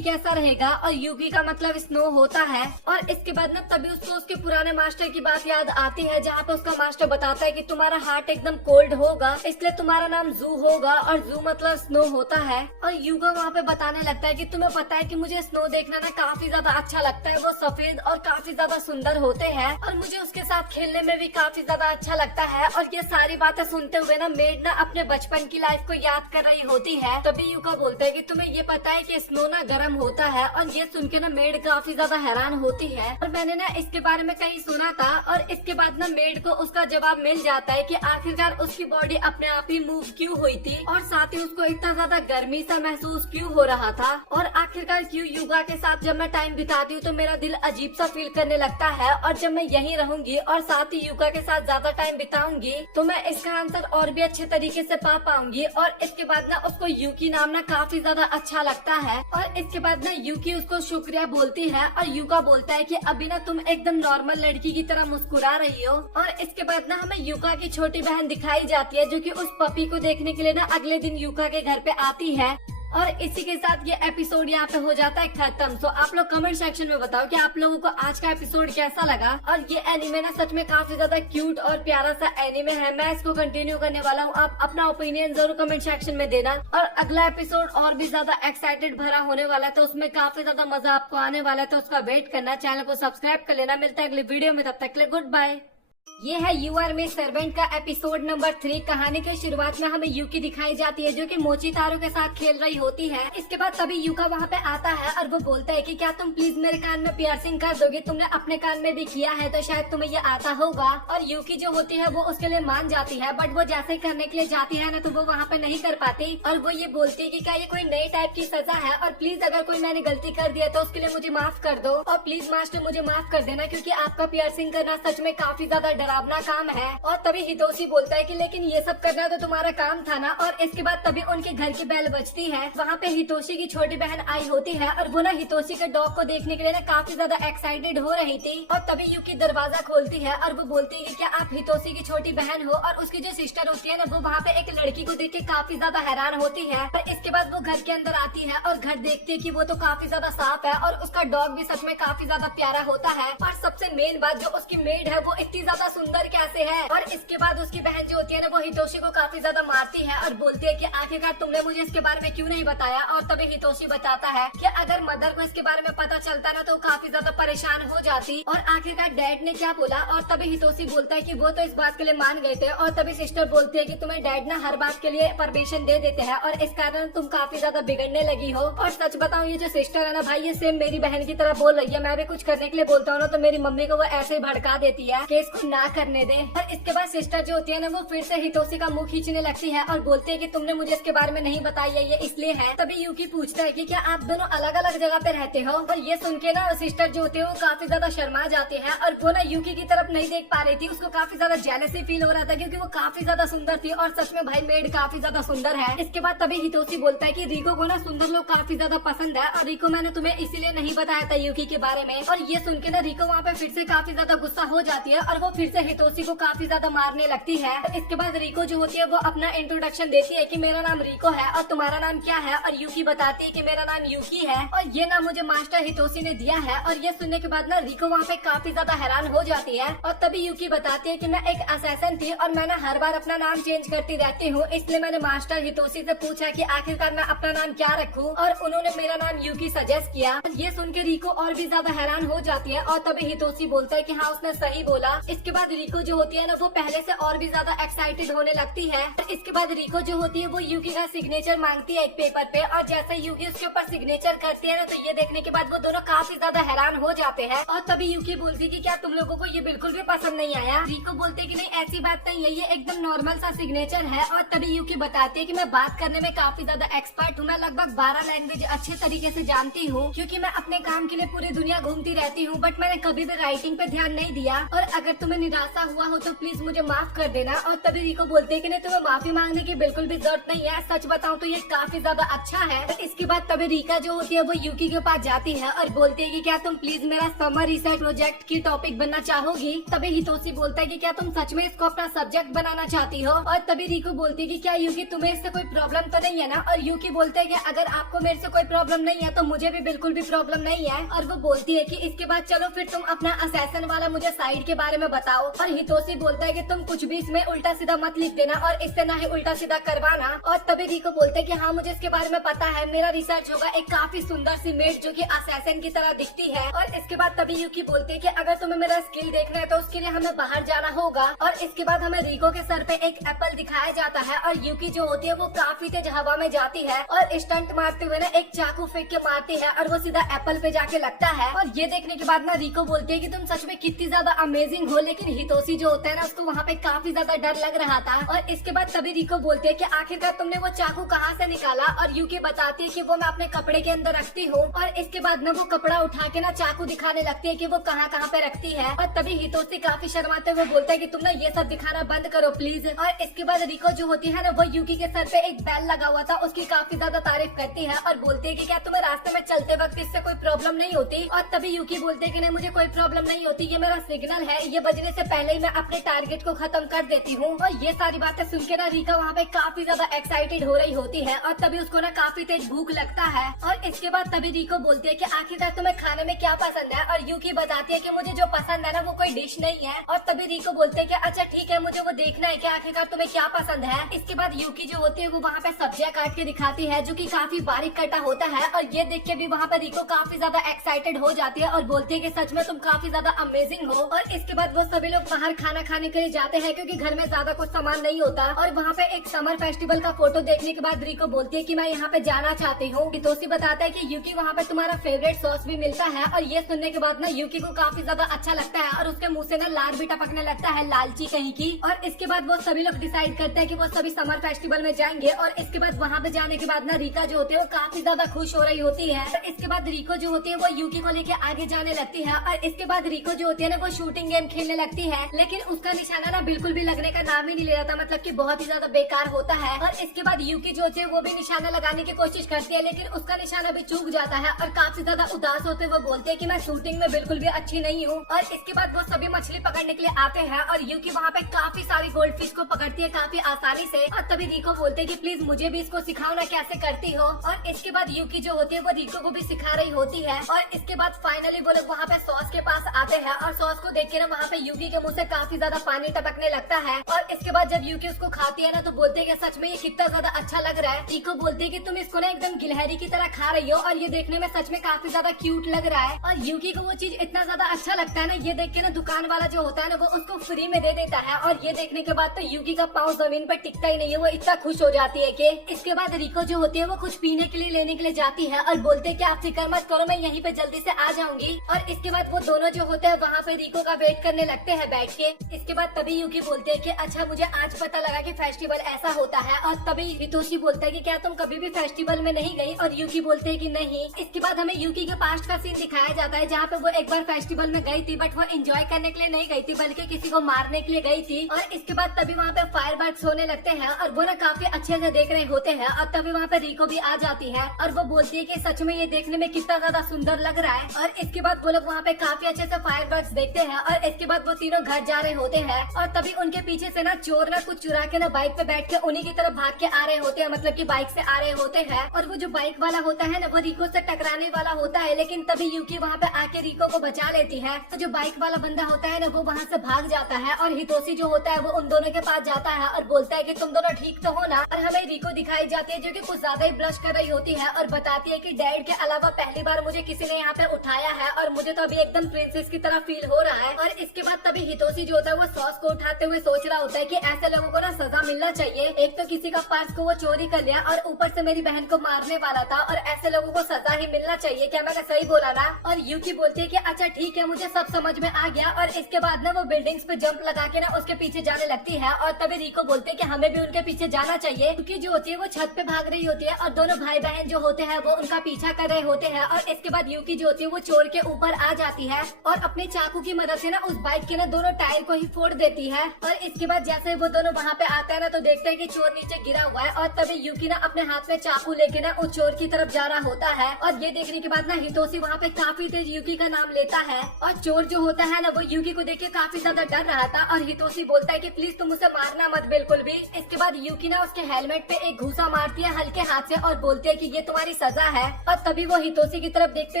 कैसा रहेगा। और यूकी का मतलब स्नो होता है। और इसके बाद ना तभी उसको उसके पुराने मास्टर की बात याद आती है, जहाँ पे उसका मास्टर बताता है कि तुम्हारा हार्ट एकदम कोल्ड होगा, इसलिए तुम्हारा नाम जू होगा। और जू मतलब स्नो होता है। और यूका वहाँ पे बताने लगता है कि तुम्हें पता है कि मुझे स्नो देखना ना काफी ज्यादा अच्छा लगता है। वो सफेद और काफी ज्यादा सुंदर होते हैं और मुझे उसके साथ खेलने में भी काफी ज्यादा अच्छा लगता है। और ये सारी बातें सुनते हुए ना मेड ना अपने बचपन की लाइफ को याद कर रही होती है। तभी यूका बोलता है कि तुम्हें ये पता है कि स्नो ना गर्म होता है। और ये सुन के ना मेड काफी ज्यादा हैरान होती है। और मैंने ना इसके बारे में कहीं सुना था। और इसके बाद ना मेड को उसका जवाब मिल जाता है कि आखिरकार उसकी बॉडी अपने आप ही मूव क्यों हुई थी और साथ ही उसको इतना ज्यादा गर्मी सा महसूस क्यों हो रहा था। और आखिरकार क्यों यूका के साथ जब मैं टाइम बिताती हूँ तो मेरा दिल अजीब सा फील करने लगता है। और जब मैं यहीं रहूंगी और साथ ही यूका के साथ ज्यादा टाइम बिताऊंगी तो मैं इसका आंसर और भी अच्छे तरीके से पा पाऊंगी। और इसके बाद ना उसको यूकी नाम ना काफी ज्यादा अच्छा लगता है। और इसके बाद ना यूकी उसको शुक्रिया बोलती है। और यूका बोलता है कि अभी ना तुम एकदम नॉर्मल लड़की की तरह मुस्कुरा रही हो। और इसके बाद ना हमें यूका की छोटी बहन दिखाई जाती है, जो कि उस पपी को देखने के लिए ना अगले दिन यूका के घर पे आती है। और इसी के साथ ये एपिसोड यहाँ पे हो जाता है खत्म। तो आप लोग कमेंट सेक्शन में बताओ कि आप लोगों को आज का एपिसोड कैसा लगा। और ये एनिमे ना सच में काफी ज्यादा क्यूट और प्यारा सा एनिमे है। मैं इसको कंटिन्यू करने वाला हूँ। आप अपना ओपिनियन जरूर कमेंट सेक्शन में देना। और अगला एपिसोड और भी ज्यादा एक्साइटेड भरा होने वाला है, तो उसमें काफी ज्यादा मजा आपको आने वाला है। तो उसका वेट करना, चैनल को सब्सक्राइब कर लेना। मिलता है अगले वीडियो में, तब तक के लिए गुड बाय। ये है यू आर माई सर्वेंट का एपिसोड नंबर 3। कहानी के शुरुआत में हमें यूकी दिखाई जाती है, जो कि मोची तारो के साथ खेल रही होती है। इसके बाद तभी यूका वहाँ पे आता है और वो बोलता है कि क्या तुम प्लीज मेरे कान में पियर्सिंग कर दोगे, तुमने अपने कान में भी किया है तो शायद तुम्हें ये आता होगा। और यूकी जो होती है वो उसके लिए मान जाती है, बट वो जैसे ही करने के लिए जाती है ना तो वो वहाँ पे नहीं कर पाती। और वो ये बोलती है कि क्या ये कोई नई टाइप की सजा है, और प्लीज अगर कोई मैंने गलती कर दिया तो उसके लिए मुझे माफ कर दो। और प्लीज मास्टर मुझे माफ कर देना, क्योंकि आपका पियर्सिंग करना सच में काफी ज्यादा डरावना काम है। और तभी हितोशी बोलता है कि लेकिन ये सब करना तो तुम्हारा काम था ना। और इसके बाद तभी उनके घर की बेल बजती है। वहाँ पे हितोशी की छोटी बहन आई होती है और वो ना हितोशी के डॉग को देखने के लिए ना काफी ज्यादा एक्साइटेड हो रही थी। और तभी यूकी दरवाजा खोलती है और वो बोलती है कि क्या आप हितोशी की छोटी बहन हो। और उसकी जो सिस्टर होती है ना वो वहाँ पे एक लड़की को देख के काफी ज्यादा हैरान होती है। पर इसके बाद वो घर के अंदर आती है और घर देखती है कि वो तो काफी ज्यादा साफ है और उसका डॉग भी सच में काफी ज्यादा प्यारा होता है। और सबसे मेन बात, जो उसकी मेड है वो इतनी ज्यादा सुंदर कैसे है। और इसके बाद उसकी बहन जो होती है ना वो हितोशी को काफी ज्यादा मारती है और बोलती है कि आखिरकार तुमने मुझे इसके बारे में क्यों नहीं बताया। और तभी हितोशी बताता है कि अगर मदर को इसके बारे में पता चलता ना तो काफी ज्यादा परेशान हो जाती। और आखिरकार डैड ने क्या बोला। और तभी हितोशी बोलता है कि वो तो इस बात के लिए मान गए थे। और तभी सिस्टर बोलती है कि तुम्हें डैड ना हर बात के लिए परमिशन दे देते हैं और इस कारण तुम काफी ज्यादा बिगड़ने लगी हो। और सच बताऊं, ये जो सिस्टर है ना भाई, ये सेम मेरी बहन की तरह बोल रही है। मैं भी कुछ करने के लिए बोलता हूँ ना तो मेरी मम्मी को वो ऐसे ही भड़का देती है कि इसको ना करने दे। और इसके बाद सिस्टर जो होती है ना वो फिर से हितोशी का मुंह खींचने लगती है और बोलती है कि तुमने मुझे इसके बारे में नहीं बताया, ये इसलिए है। तभी यूकी पूछता है कि क्या आप दोनों अलग अलग जगह पे रहते हो। और ये सुन के ना सिस्टर जो होती है वो काफी ज्यादा शर्मा जाती है और वो ना यूकी की तरफ नहीं देख पा रही थी। उसको काफी ज्यादा जेलसी फील हो रहा था क्योंकि वो काफी ज्यादा सुंदर थी। और सच में भाई मेड काफी ज्यादा सुंदर है। इसके बाद तभी हितोशी बोलता है कि रिको को ना सुंदर लोग काफी ज्यादा पसंद है और रिको मैंने तुम्हें इसीलिए नहीं बताया था यूकी के बारे में। और ये सुन के ना रिको वहाँ पे फिर से काफी ज्यादा गुस्सा हो जाती है और वो फिर से हितोशी को काफी ज्यादा मारने लगती है। इसके बाद रिको जो होती है वो अपना इंट्रोडक्शन देती है कि मेरा नाम रिको है और तुम्हारा नाम क्या है, और यूकी बताती है कि मेरा नाम यूकी है और ये नाम मुझे मास्टर हितोशी ने दिया है। और ये सुनने के बाद ना रिको वहाँ पे काफी ज्यादा हैरान हो जाती है और तभी यूकी बताती है कि मैं एक असैसन थी और मैं ना हर बार अपना नाम चेंज करती रहती हूँ, इसलिए मैंने मास्टर हितोशी से पूछा कि आखिरकार मैं अपना नाम क्या रखूँ और उन्होंने मेरा नाम यूकी सजेस्ट किया। ये सुन के रिको और भी ज्यादा हैरान हो जाती है और तभी हितोशी बोलता है कि हाँ उसने सही बोला। इसके बाद रिको जो होती है ना वो पहले से और भी ज्यादा एक्साइटेड होने लगती है। इसके बाद रिको जो होती है वो यूकी का सिग्नेचर मांगती है एक पेपर पे और जैसे यूकी उसके ऊपर सिग्नेचर करती है ना तो ये देखने के बाद वो दोनों काफी ज्यादा हैरान हो जाते हैं। और तभी यूकी बोलती है कि क्या तुम लोगों को ये बिल्कुल भी पसंद नहीं आया। रिको बोलते कि नहीं ऐसी बात नहीं है, ये एकदम नॉर्मल सा सिग्नेचर है। और तभी यूकी बताती है कि मैं बात करने में काफी ज्यादा एक्सपर्ट हूँ, मैं लगभग 12 लैंग्वेज अच्छे तरीके से जानती हूँ क्योंकि मैं अपने काम के लिए पूरी दुनिया घूमती रहती हूँ, बट मैंने कभी भी राइटिंग पे ध्यान नहीं दिया और अगर तुम्हें निराशा हुआ हो तो प्लीज मुझे माफ कर देना। और तभी रिको बोलते है कि नहीं तुम्हें माफी मांगने की बिल्कुल भी जरूरत नहीं है, सच बताऊं तो ये काफी ज्यादा अच्छा है। तो इसके बाद तभी रिका जो होती है वो यूकी के पास जाती है और बोलती है कि क्या तुम प्लीज मेरा समर रिसर्च प्रोजेक्ट की टॉपिक बनना चाहोगी। तभी हितोशी बोलता है कि क्या तुम सच में इसको अपना सब्जेक्ट बनाना चाहती हो। और तभी रिको बोलती है कि क्या यूकी तुम्हें इससे कोई प्रॉब्लम तो नहीं है ना। और यूकी बोलते है कि अगर आपको मेरे से कोई प्रॉब्लम नहीं है तो मुझे भी बिल्कुल भी प्रॉब्लम नहीं है। और वो बोलती है कि इसके बाद चलो फिर तुम अपना असैसन वाला मुझे साइड के बारे में बताओ। और हितोशी बोलता है कि तुम कुछ भी इसमें उल्टा सीधा मत लिख देना और इससे ना ही उल्टा सीधा करवाना। और तभी रिको बोलते है कि हाँ मुझे इसके बारे में पता है, मेरा रिसर्च होगा एक काफी सुंदर सी मेड जो कि असैसन की तरह दिखती है। और इसके बाद तभी यूकी बोलती है कि अगर तुम्हें मेरा स्किल देखना है तो उसके लिए हमें बाहर जाना होगा। और इसके बाद हमें रिको के सर पे एक एप्पल दिखाया जाता है और यूकी जो होती है वो काफी तेज हवा में जाती है और स्टंट मारते हुए ना एक चाकू फेंक के मारती है और वो सीधा एप्पल पे जाके लगता है। और ये देखने के बाद ना रिको बोलती है कि तुम सच में कितनी ज्यादा अमेजिंग हो। लेकिन हितोशी जो होता है ना उसको वहाँ पे काफी ज्यादा डर लग रहा था। और इसके बाद तभी रिको बोलती है कि आखिरकार तुमने वो चाकू कहाँ से निकाला। और यूकी बताती है कि वो मैं अपने कपड़े के अंदर रखती हूँ। और इसके बाद ना वो कपड़ा उठा के ना चाकू दिखाने लगती है कि वो कहाँ कहाँ पे रखती है। और तभी हितोशी काफी शर्माते हुए बोलता है कि तुम ना ये सब दिखाना बंद करो प्लीज। और इसके बाद रिको जो होती है ना वो यूकी के सर पे एक बेल लगा हुआ था उसकी काफी ज्यादा तारीफ करती है और बोलती है कि क्या तुम्हें रास्ते में चलते वक्त इससे कोई प्रॉब्लम नहीं होती। और तभी यूकी बोलते है कि नहीं मुझे कोई प्रॉब्लम नहीं होती, ये मेरा सिग्नल है, ये बजने से पहले ही मैं अपने टारगेट को खत्म कर देती हूँ। और ये सारी बातें सुन के ना रिका वहाँ पे काफी ज्यादा एक्साइटेड हो रही होती है और तभी उसको ना काफी तेज भूख लगता है। और इसके बाद तभी रिको बोलती है कि आखिरकार तुम्हें खाने में क्या पसंद है। और यूकी बताती है कि मुझे जो पसंद है ना वो कोई डिश नहीं है। और तभी रिको बोलते है कि अच्छा ठीक है मुझे वो देखना है कि आखिरकार तुम्हें क्या पसंद है। इसके बाद यूकी जो होती है वो वहाँ पे सब्जियां काट के दिखाती है जो कि काफी बारीक कटा होता है। और ये देख के भी वहाँ पे रिको काफी ज्यादा एक्साइटेड हो जाती है और बोलती है कि सच में तुम काफी ज्यादा अमेजिंग हो। और इसके बाद वो सभी लोग बाहर खाना खाने के लिए जाते हैं क्योंकि घर में ज्यादा कुछ सामान नहीं होता। और वहाँ पे एक समर फेस्टिवल का फोटो देखने के बाद रिको बोलती है कि मैं यहाँ पे जाना चाहती हूँ। हितोशी बताता है कि यूकी वहाँ पे तुम्हारा फेवरेट सॉस भी मिलता है। और ये सुनने के बाद ना यूकी को काफी ज्यादा अच्छा लगता है और उसके मुँह से ना लार भी टपकने लगता है, लालची कहीं की। और इसके बाद वो सभी लोग डिसाइड करते हैं कि वो सभी समर फेस्टिवल में जाएंगे। और इसके बाद वहाँ पे जाने के बाद ना रिका जो होती है वो काफी ज्यादा खुश हो रही होती है। और इसके बाद रिको जो होती है वो यूकी को लेके आगे जाने लगती है। और इसके बाद रिको जो होती है ना वो शूटिंग गेम खेलने लगती है लेकिन उसका निशाना ना बिल्कुल भी लगने का नाम ही नहीं ले रहा था, मतलब कि बहुत ही ज्यादा बेकार होता है। और इसके बाद यूकी जो होती है वो भी निशाना लगाने की कोशिश करती है लेकिन उसका निशाना भी चूक जाता है और काफी ज्यादा उदास होते हुए बोलते हैं कि मैं शूटिंग में बिल्कुल भी अच्छी नहीं हूँ। और इसके बाद वो सभी मछली पकड़ने के लिए आते हैं और यूकी वहाँ पे काफी सारी गोल्ड फिश को पकड़ती है काफी आसानी से। और तभी रिको बोलते हैं कि प्लीज मुझे भी इसको सिखाओ ना कैसे करती हो। और इसके बाद यूकी जो होती है वो रिको को भी सिखा रही होती है। और इसके बाद फाइनली वो लोग वहाँ पे सॉस के पास आते हैं और सॉस को देख के ना वहाँ पे यूकी के मुंह से काफी ज्यादा पानी टपकने लगता है। और इसके बाद जब यूकी उसको खाती है ना तो बोलते हैं कि सच में ये कितना ज्यादा अच्छा लग रहा है। रिको बोलते है कि तुम इसको ना एकदम गिलहरी की तरह खा रही हो और ये देखने में सच में काफी ज्यादा क्यूट लग रहा है। और यूकी को वो चीज इतना ज्यादा अच्छा लगता है ना, ये देख के ना दुकान वाला जो होता है ना वो उसको फ्री में दे देता है। और ये देखने के बाद तो यूकी का पाँव जमीन पर टिकता ही नहीं है, वो इतना खुश हो जाती है कि इसके बाद रिको जो होती है वो कुछ पीने के लिए लेने के लिए जाती है और बोलते हैं कि आप फिक्र मत करो मैं यहीं पे जल्दी से आ जाऊंगी। और इसके बाद वो दोनों जो होते हैं वहाँ पे रिको का वेट करने लगते हैं बैठ के। इसके बाद तभी यूकी बोलते हैं कि अच्छा मुझे आज पता लगा कि फेस्टिवल ऐसा होता है। और तभी हितोशी बोलता है कि क्या तुम कभी भी फेस्टिवल में नहीं गई। और यूकी बोलते है कि नहीं। इसके बाद हमें यूकी के पास्ट का सीन दिखाया जाता है जहाँ पे वो एक बार फेस्टिवल में गई थी बट वो एंजॉय करने के लिए नहीं गई थी बल्कि किसी को मारने के लिए गई थी। और इसके बाद तभी वहाँ पे फायरवर्क्स होने लगते हैं और वो ना काफी अच्छे से देख रहे होते हैं। और तभी वहाँ पे रिको भी आ जाती है और वो बोलती है कि सच में ये देखने में कितना ज्यादा सुंदर लग रहा है। और इसके बाद वो लोग वहाँ पे काफी अच्छे से फायरवर्क्स देखते हैं और इसके बाद वो तीनों घर जा रहे होते हैं और तभी उनके पीछे से ना चोर ना कुछ चुरा के ना बाइक पे बैठ के उन्हीं की तरफ भाग के आ रहे होते हैं, मतलब कि बाइक से आ रहे होते हैं। और वो जो बाइक वाला होता है ना वो रिको से टकराने वाला होता है, लेकिन तभी यूकी वहाँ पे आके रिको को बचा लेती है। तो जो बाइक वाला बंदा होता है ना वो वहाँ से भाग जाता है और हितोशी जो होता है वो उन दोनों के पास जाता है और बोलता है कि तुम दोनों ठीक तो हो ना। और हमें रिको दिखाई जाती है जो कि कुछ ज्यादा ही ब्लश कर रही होती है और बताती है कि डैड के अलावा पहली बार मुझे किसी ने यहाँ पे उठाया है और मुझे तो अभी एकदम प्रिंसेस की तरह फील हो रहा है। और इसके बाद तभी हितोशी जो होता है वो सॉस को उठाते हुए सोच रहा होता है कि ऐसे लोगों को ना सजा मिलना चाहिए। एक तो किसी का पर्स को वो चोरी कर लिया और ऊपर से मेरी बहन को मारने वाला था और ऐसे लोगों को सजा ही मिलना चाहिए। क्या मैंने सही बोला ना? और यूकी बोलती है कि अच्छा ठीक है, मुझे सब समझ में आ गया। और इसके बाद ना वो बिल्डिंग्स पे जंप लगा के ना उसके पीछे जाने लगती है और तभी रिको बोलते हैं कि हमें भी उनके पीछे जाना चाहिए, क्योंकि जो होती है वो छत पे भाग रही होती है और दोनों भाई बहन जो होते हैं वो उनका पीछा कर रहे होते हैं। और इसके बाद यूकी जो होती है वो चोर के ऊपर आ जाती है और अपने चाकू की मदद से ना उस बाइक के ना दोनों टायर को ही फोड़ देती है। और इसके बाद जैसे वो दोनों वहाँ पे आते हैं ना तो देखते हैं कि चोर नीचे गिरा हुआ है और तभी यूकी ना अपने हाथ में चाकू लेके ना उस चोर की तरफ जा रहा होता है। और ये देखने के बाद ना हितोशी वहाँ पे काफी तेज यूकी का नाम लेता है और चोर जो होता है ना वो यूकी को देख के काफी ज्यादा डर रहा था। और हितोशी बोलता है कि प्लीज तुम उसे मारना मत बिल्कुल भी। इसके बाद यूकी ना उसके हेलमेट पे एक घूसा मारती है हल्के हाथ से और बोलती है कि ये तुम्हारी सजा है। और तभी वो हितोशी की तरफ देखते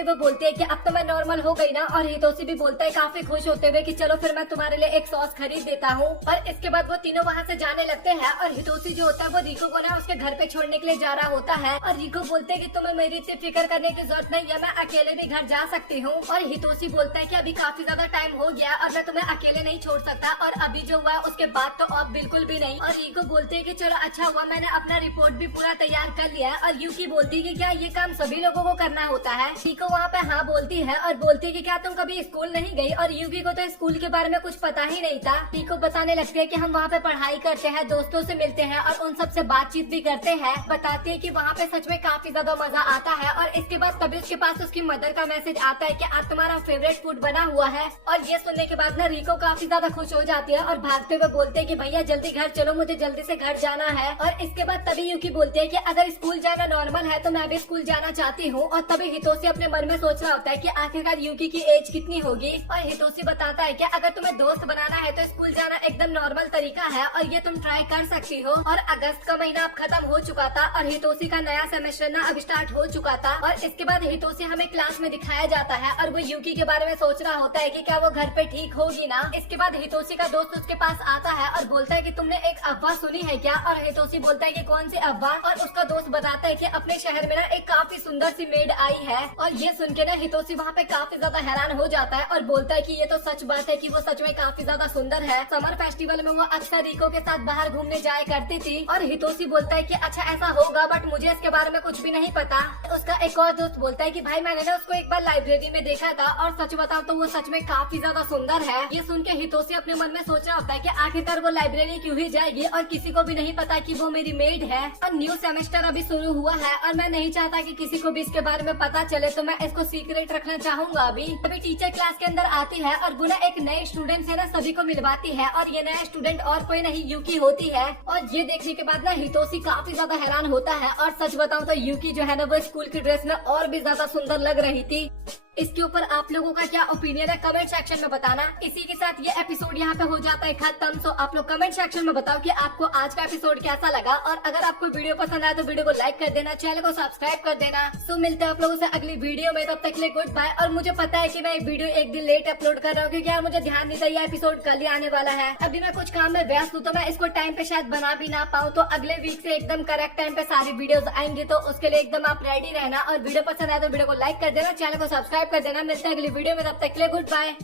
हुए बोलती है कि अब तो मैं नॉर्मल हो गई ना। और हितोशी भी बोलता है काफी खुश होते हुए कि चलो फिर मैं तुम्हारे लिए एक सॉस खरीद देता हूँ। और इसके बाद वो तीनों वहाँ से जाने लगते हैं और हितोशी जो होता है वो रिको को ना उसके घर पे छोड़ने के लिए जा रहा होता है। और रिको बोलते है कि तुम्हें मेरी इतनी फिक्र करने की जरूरत नहीं है, मैं अकेले भी घर जा सकती हूँ। और हितोशी बोलता है कि अभी काफी ज्यादा टाइम हो गया और मैं तुम्हें अकेले नहीं छोड़ सकता, और अभी जो हुआ उसके बाद तो अब बिल्कुल भी नहीं। और रिको बोलते है कि चलो अच्छा हुआ, मैंने अपना रिपोर्ट भी पूरा तैयार कर लिया है। और यूकी बोलती है कि क्या ये काम सभी लोगों को करना होता है? रिको वहाँ पे हाँ बोलती है और बोलती है कि क्या तुम कभी स्कूल नहीं गई? और यूकी को तो स्कूल के बारे में कुछ पता ही नहीं था। रिको बताने लगती है कि हम वहाँ पे पढ़ाई करते हैं, दोस्तों से मिलते हैं और उन सब से बातचीत भी करते हैं। बताती है कि वहाँ पे सच में काफी ज्यादा मजा आता है। और इसके बाद तभी उसके पास उसकी मदर का मैसेज आता है कि आज तुम्हारा फेवरेट फूड बना हुआ है। और ये सुनने के बाद ना रिको काफी ज्यादा खुश हो जाती है और भागते हुए बोलते हैं कि भैया जल्दी घर चलो, मुझे जल्दी से घर जाना है। और इसके बाद तभी यूकी बोलती है कि अगर स्कूल जाना नॉर्मल है तो मैं भी स्कूल जाना चाहती हूँ। और तभी हितोशी अपने मन में सोच रहा होता है कि आखिरकार यूकी की एज कितनी होगी। और हितोशी बताता है कि अगर तुम्हें दोस्त बनाना है तो स्कूल जाना एकदम नॉर्मल तरीका है और ये तुम ट्राई कर सकती हो। और अगस्त का महीना अब खत्म हो चुका था और हितोशी का नया सेमेस्टर ना अब स्टार्ट हो चुका था। और इसके बाद हितोशी हमें क्लास में दिखाया जाता है और वो यूकी के बारे में सोच रहा होता है कि क्या वो घर पे ठीक होगी ना। इसके बाद हितोशी का दोस्त उसके पास आता है और बोलता है कि तुमने एक अफवाह सुनी है क्या? और हितोशी बोलता है कि कौन सी अफवाह? और उसका दोस्त बताता है कि अपने शहर में ना एक काफी सुंदर सी मेड आई है। और ये सुन के ना हितोशी वहाँ पे काफी ज्यादा हैरान हो जाता है और बोलता है कि ये तो सच बात है कि वो सच में काफी ज्यादा सुंदर है। समर फेस्टिवल में वो अक्सर रिको के साथ बाहर घूमने जाया करती थी। और हितोशी बोलता है कि अच्छा ऐसा होगा, बट मुझे इसके बारे में कुछ भी नहीं पता। उसका एक और दोस्त बोलता है कि भाई मैंने ना उसको एक बार लाइब्रेरी में देखा था और सच बताऊं तो वो सच में काफी ज्यादा सुंदर है। ये सुन के हितोशी अपने मन में सोच रहा होता है कि आखिरकार वो लाइब्रेरी क्यों ही जाएगी और किसी को भी नहीं पता कि वो मेरी मेड है। और न्यू सेमेस्टर अभी शुरू हुआ है और मैं नहीं चाहता कि किसी को भी इसके बारे में पता चले, तो मैं इसको सीक्रेट रखना चाहूंगा। अभी टीचर क्लास के अंदर आती है और वो ना एक नए स्टूडेंट से ना सभी को मिलवाती है और ये नया स्टूडेंट और कोई नहीं यूकी होती है। और ये देखने के बाद ना हितोशी काफी ज्यादा हैरान होता है। और सच बताऊं तो यूकी जो है ना वो स्कूल की ड्रेस में और भी ज्यादा सुंदर लग रही थी। इसके ऊपर आप लोगों का क्या ओपिनियन है कमेंट सेक्शन में बताना। इसी के साथ ये एपिसोड यहाँ पे हो जाता है खत्म। तो आप लोग कमेंट सेक्शन में बताओ कि आपको आज का एपिसोड कैसा लगा। और अगर आपको वीडियो पसंद आया तो वीडियो को लाइक कर देना, चैनल को सब्सक्राइब कर देना। सो मिलते हैं आप लोगों से अगली वीडियो में, तब तक के लिए गुड बाय। और मुझे पता है कि मैं वीडियो एक दिन लेट अपलोड कर रहा हूँ क्योंकि यार मुझे ध्यान नहीं था ये एपिसोड कल ही आने वाला है। अभी मैं कुछ काम में व्यस्त हूँ तो मैं इसको टाइम पे शायद बना भी ना पाऊँ। तो अगले वीक से एकदम करेक्ट टाइम पे सारी वीडियोस आएंगी, तो उसके लिए एकदम आप रेडी रहना। और वीडियो पसंद आया तो वीडियो को लाइक कर देना, चैनल को सब्सक्राइब कर देना। मिलते हैं अगली वीडियो में, तब तक के लिए गुड बाय।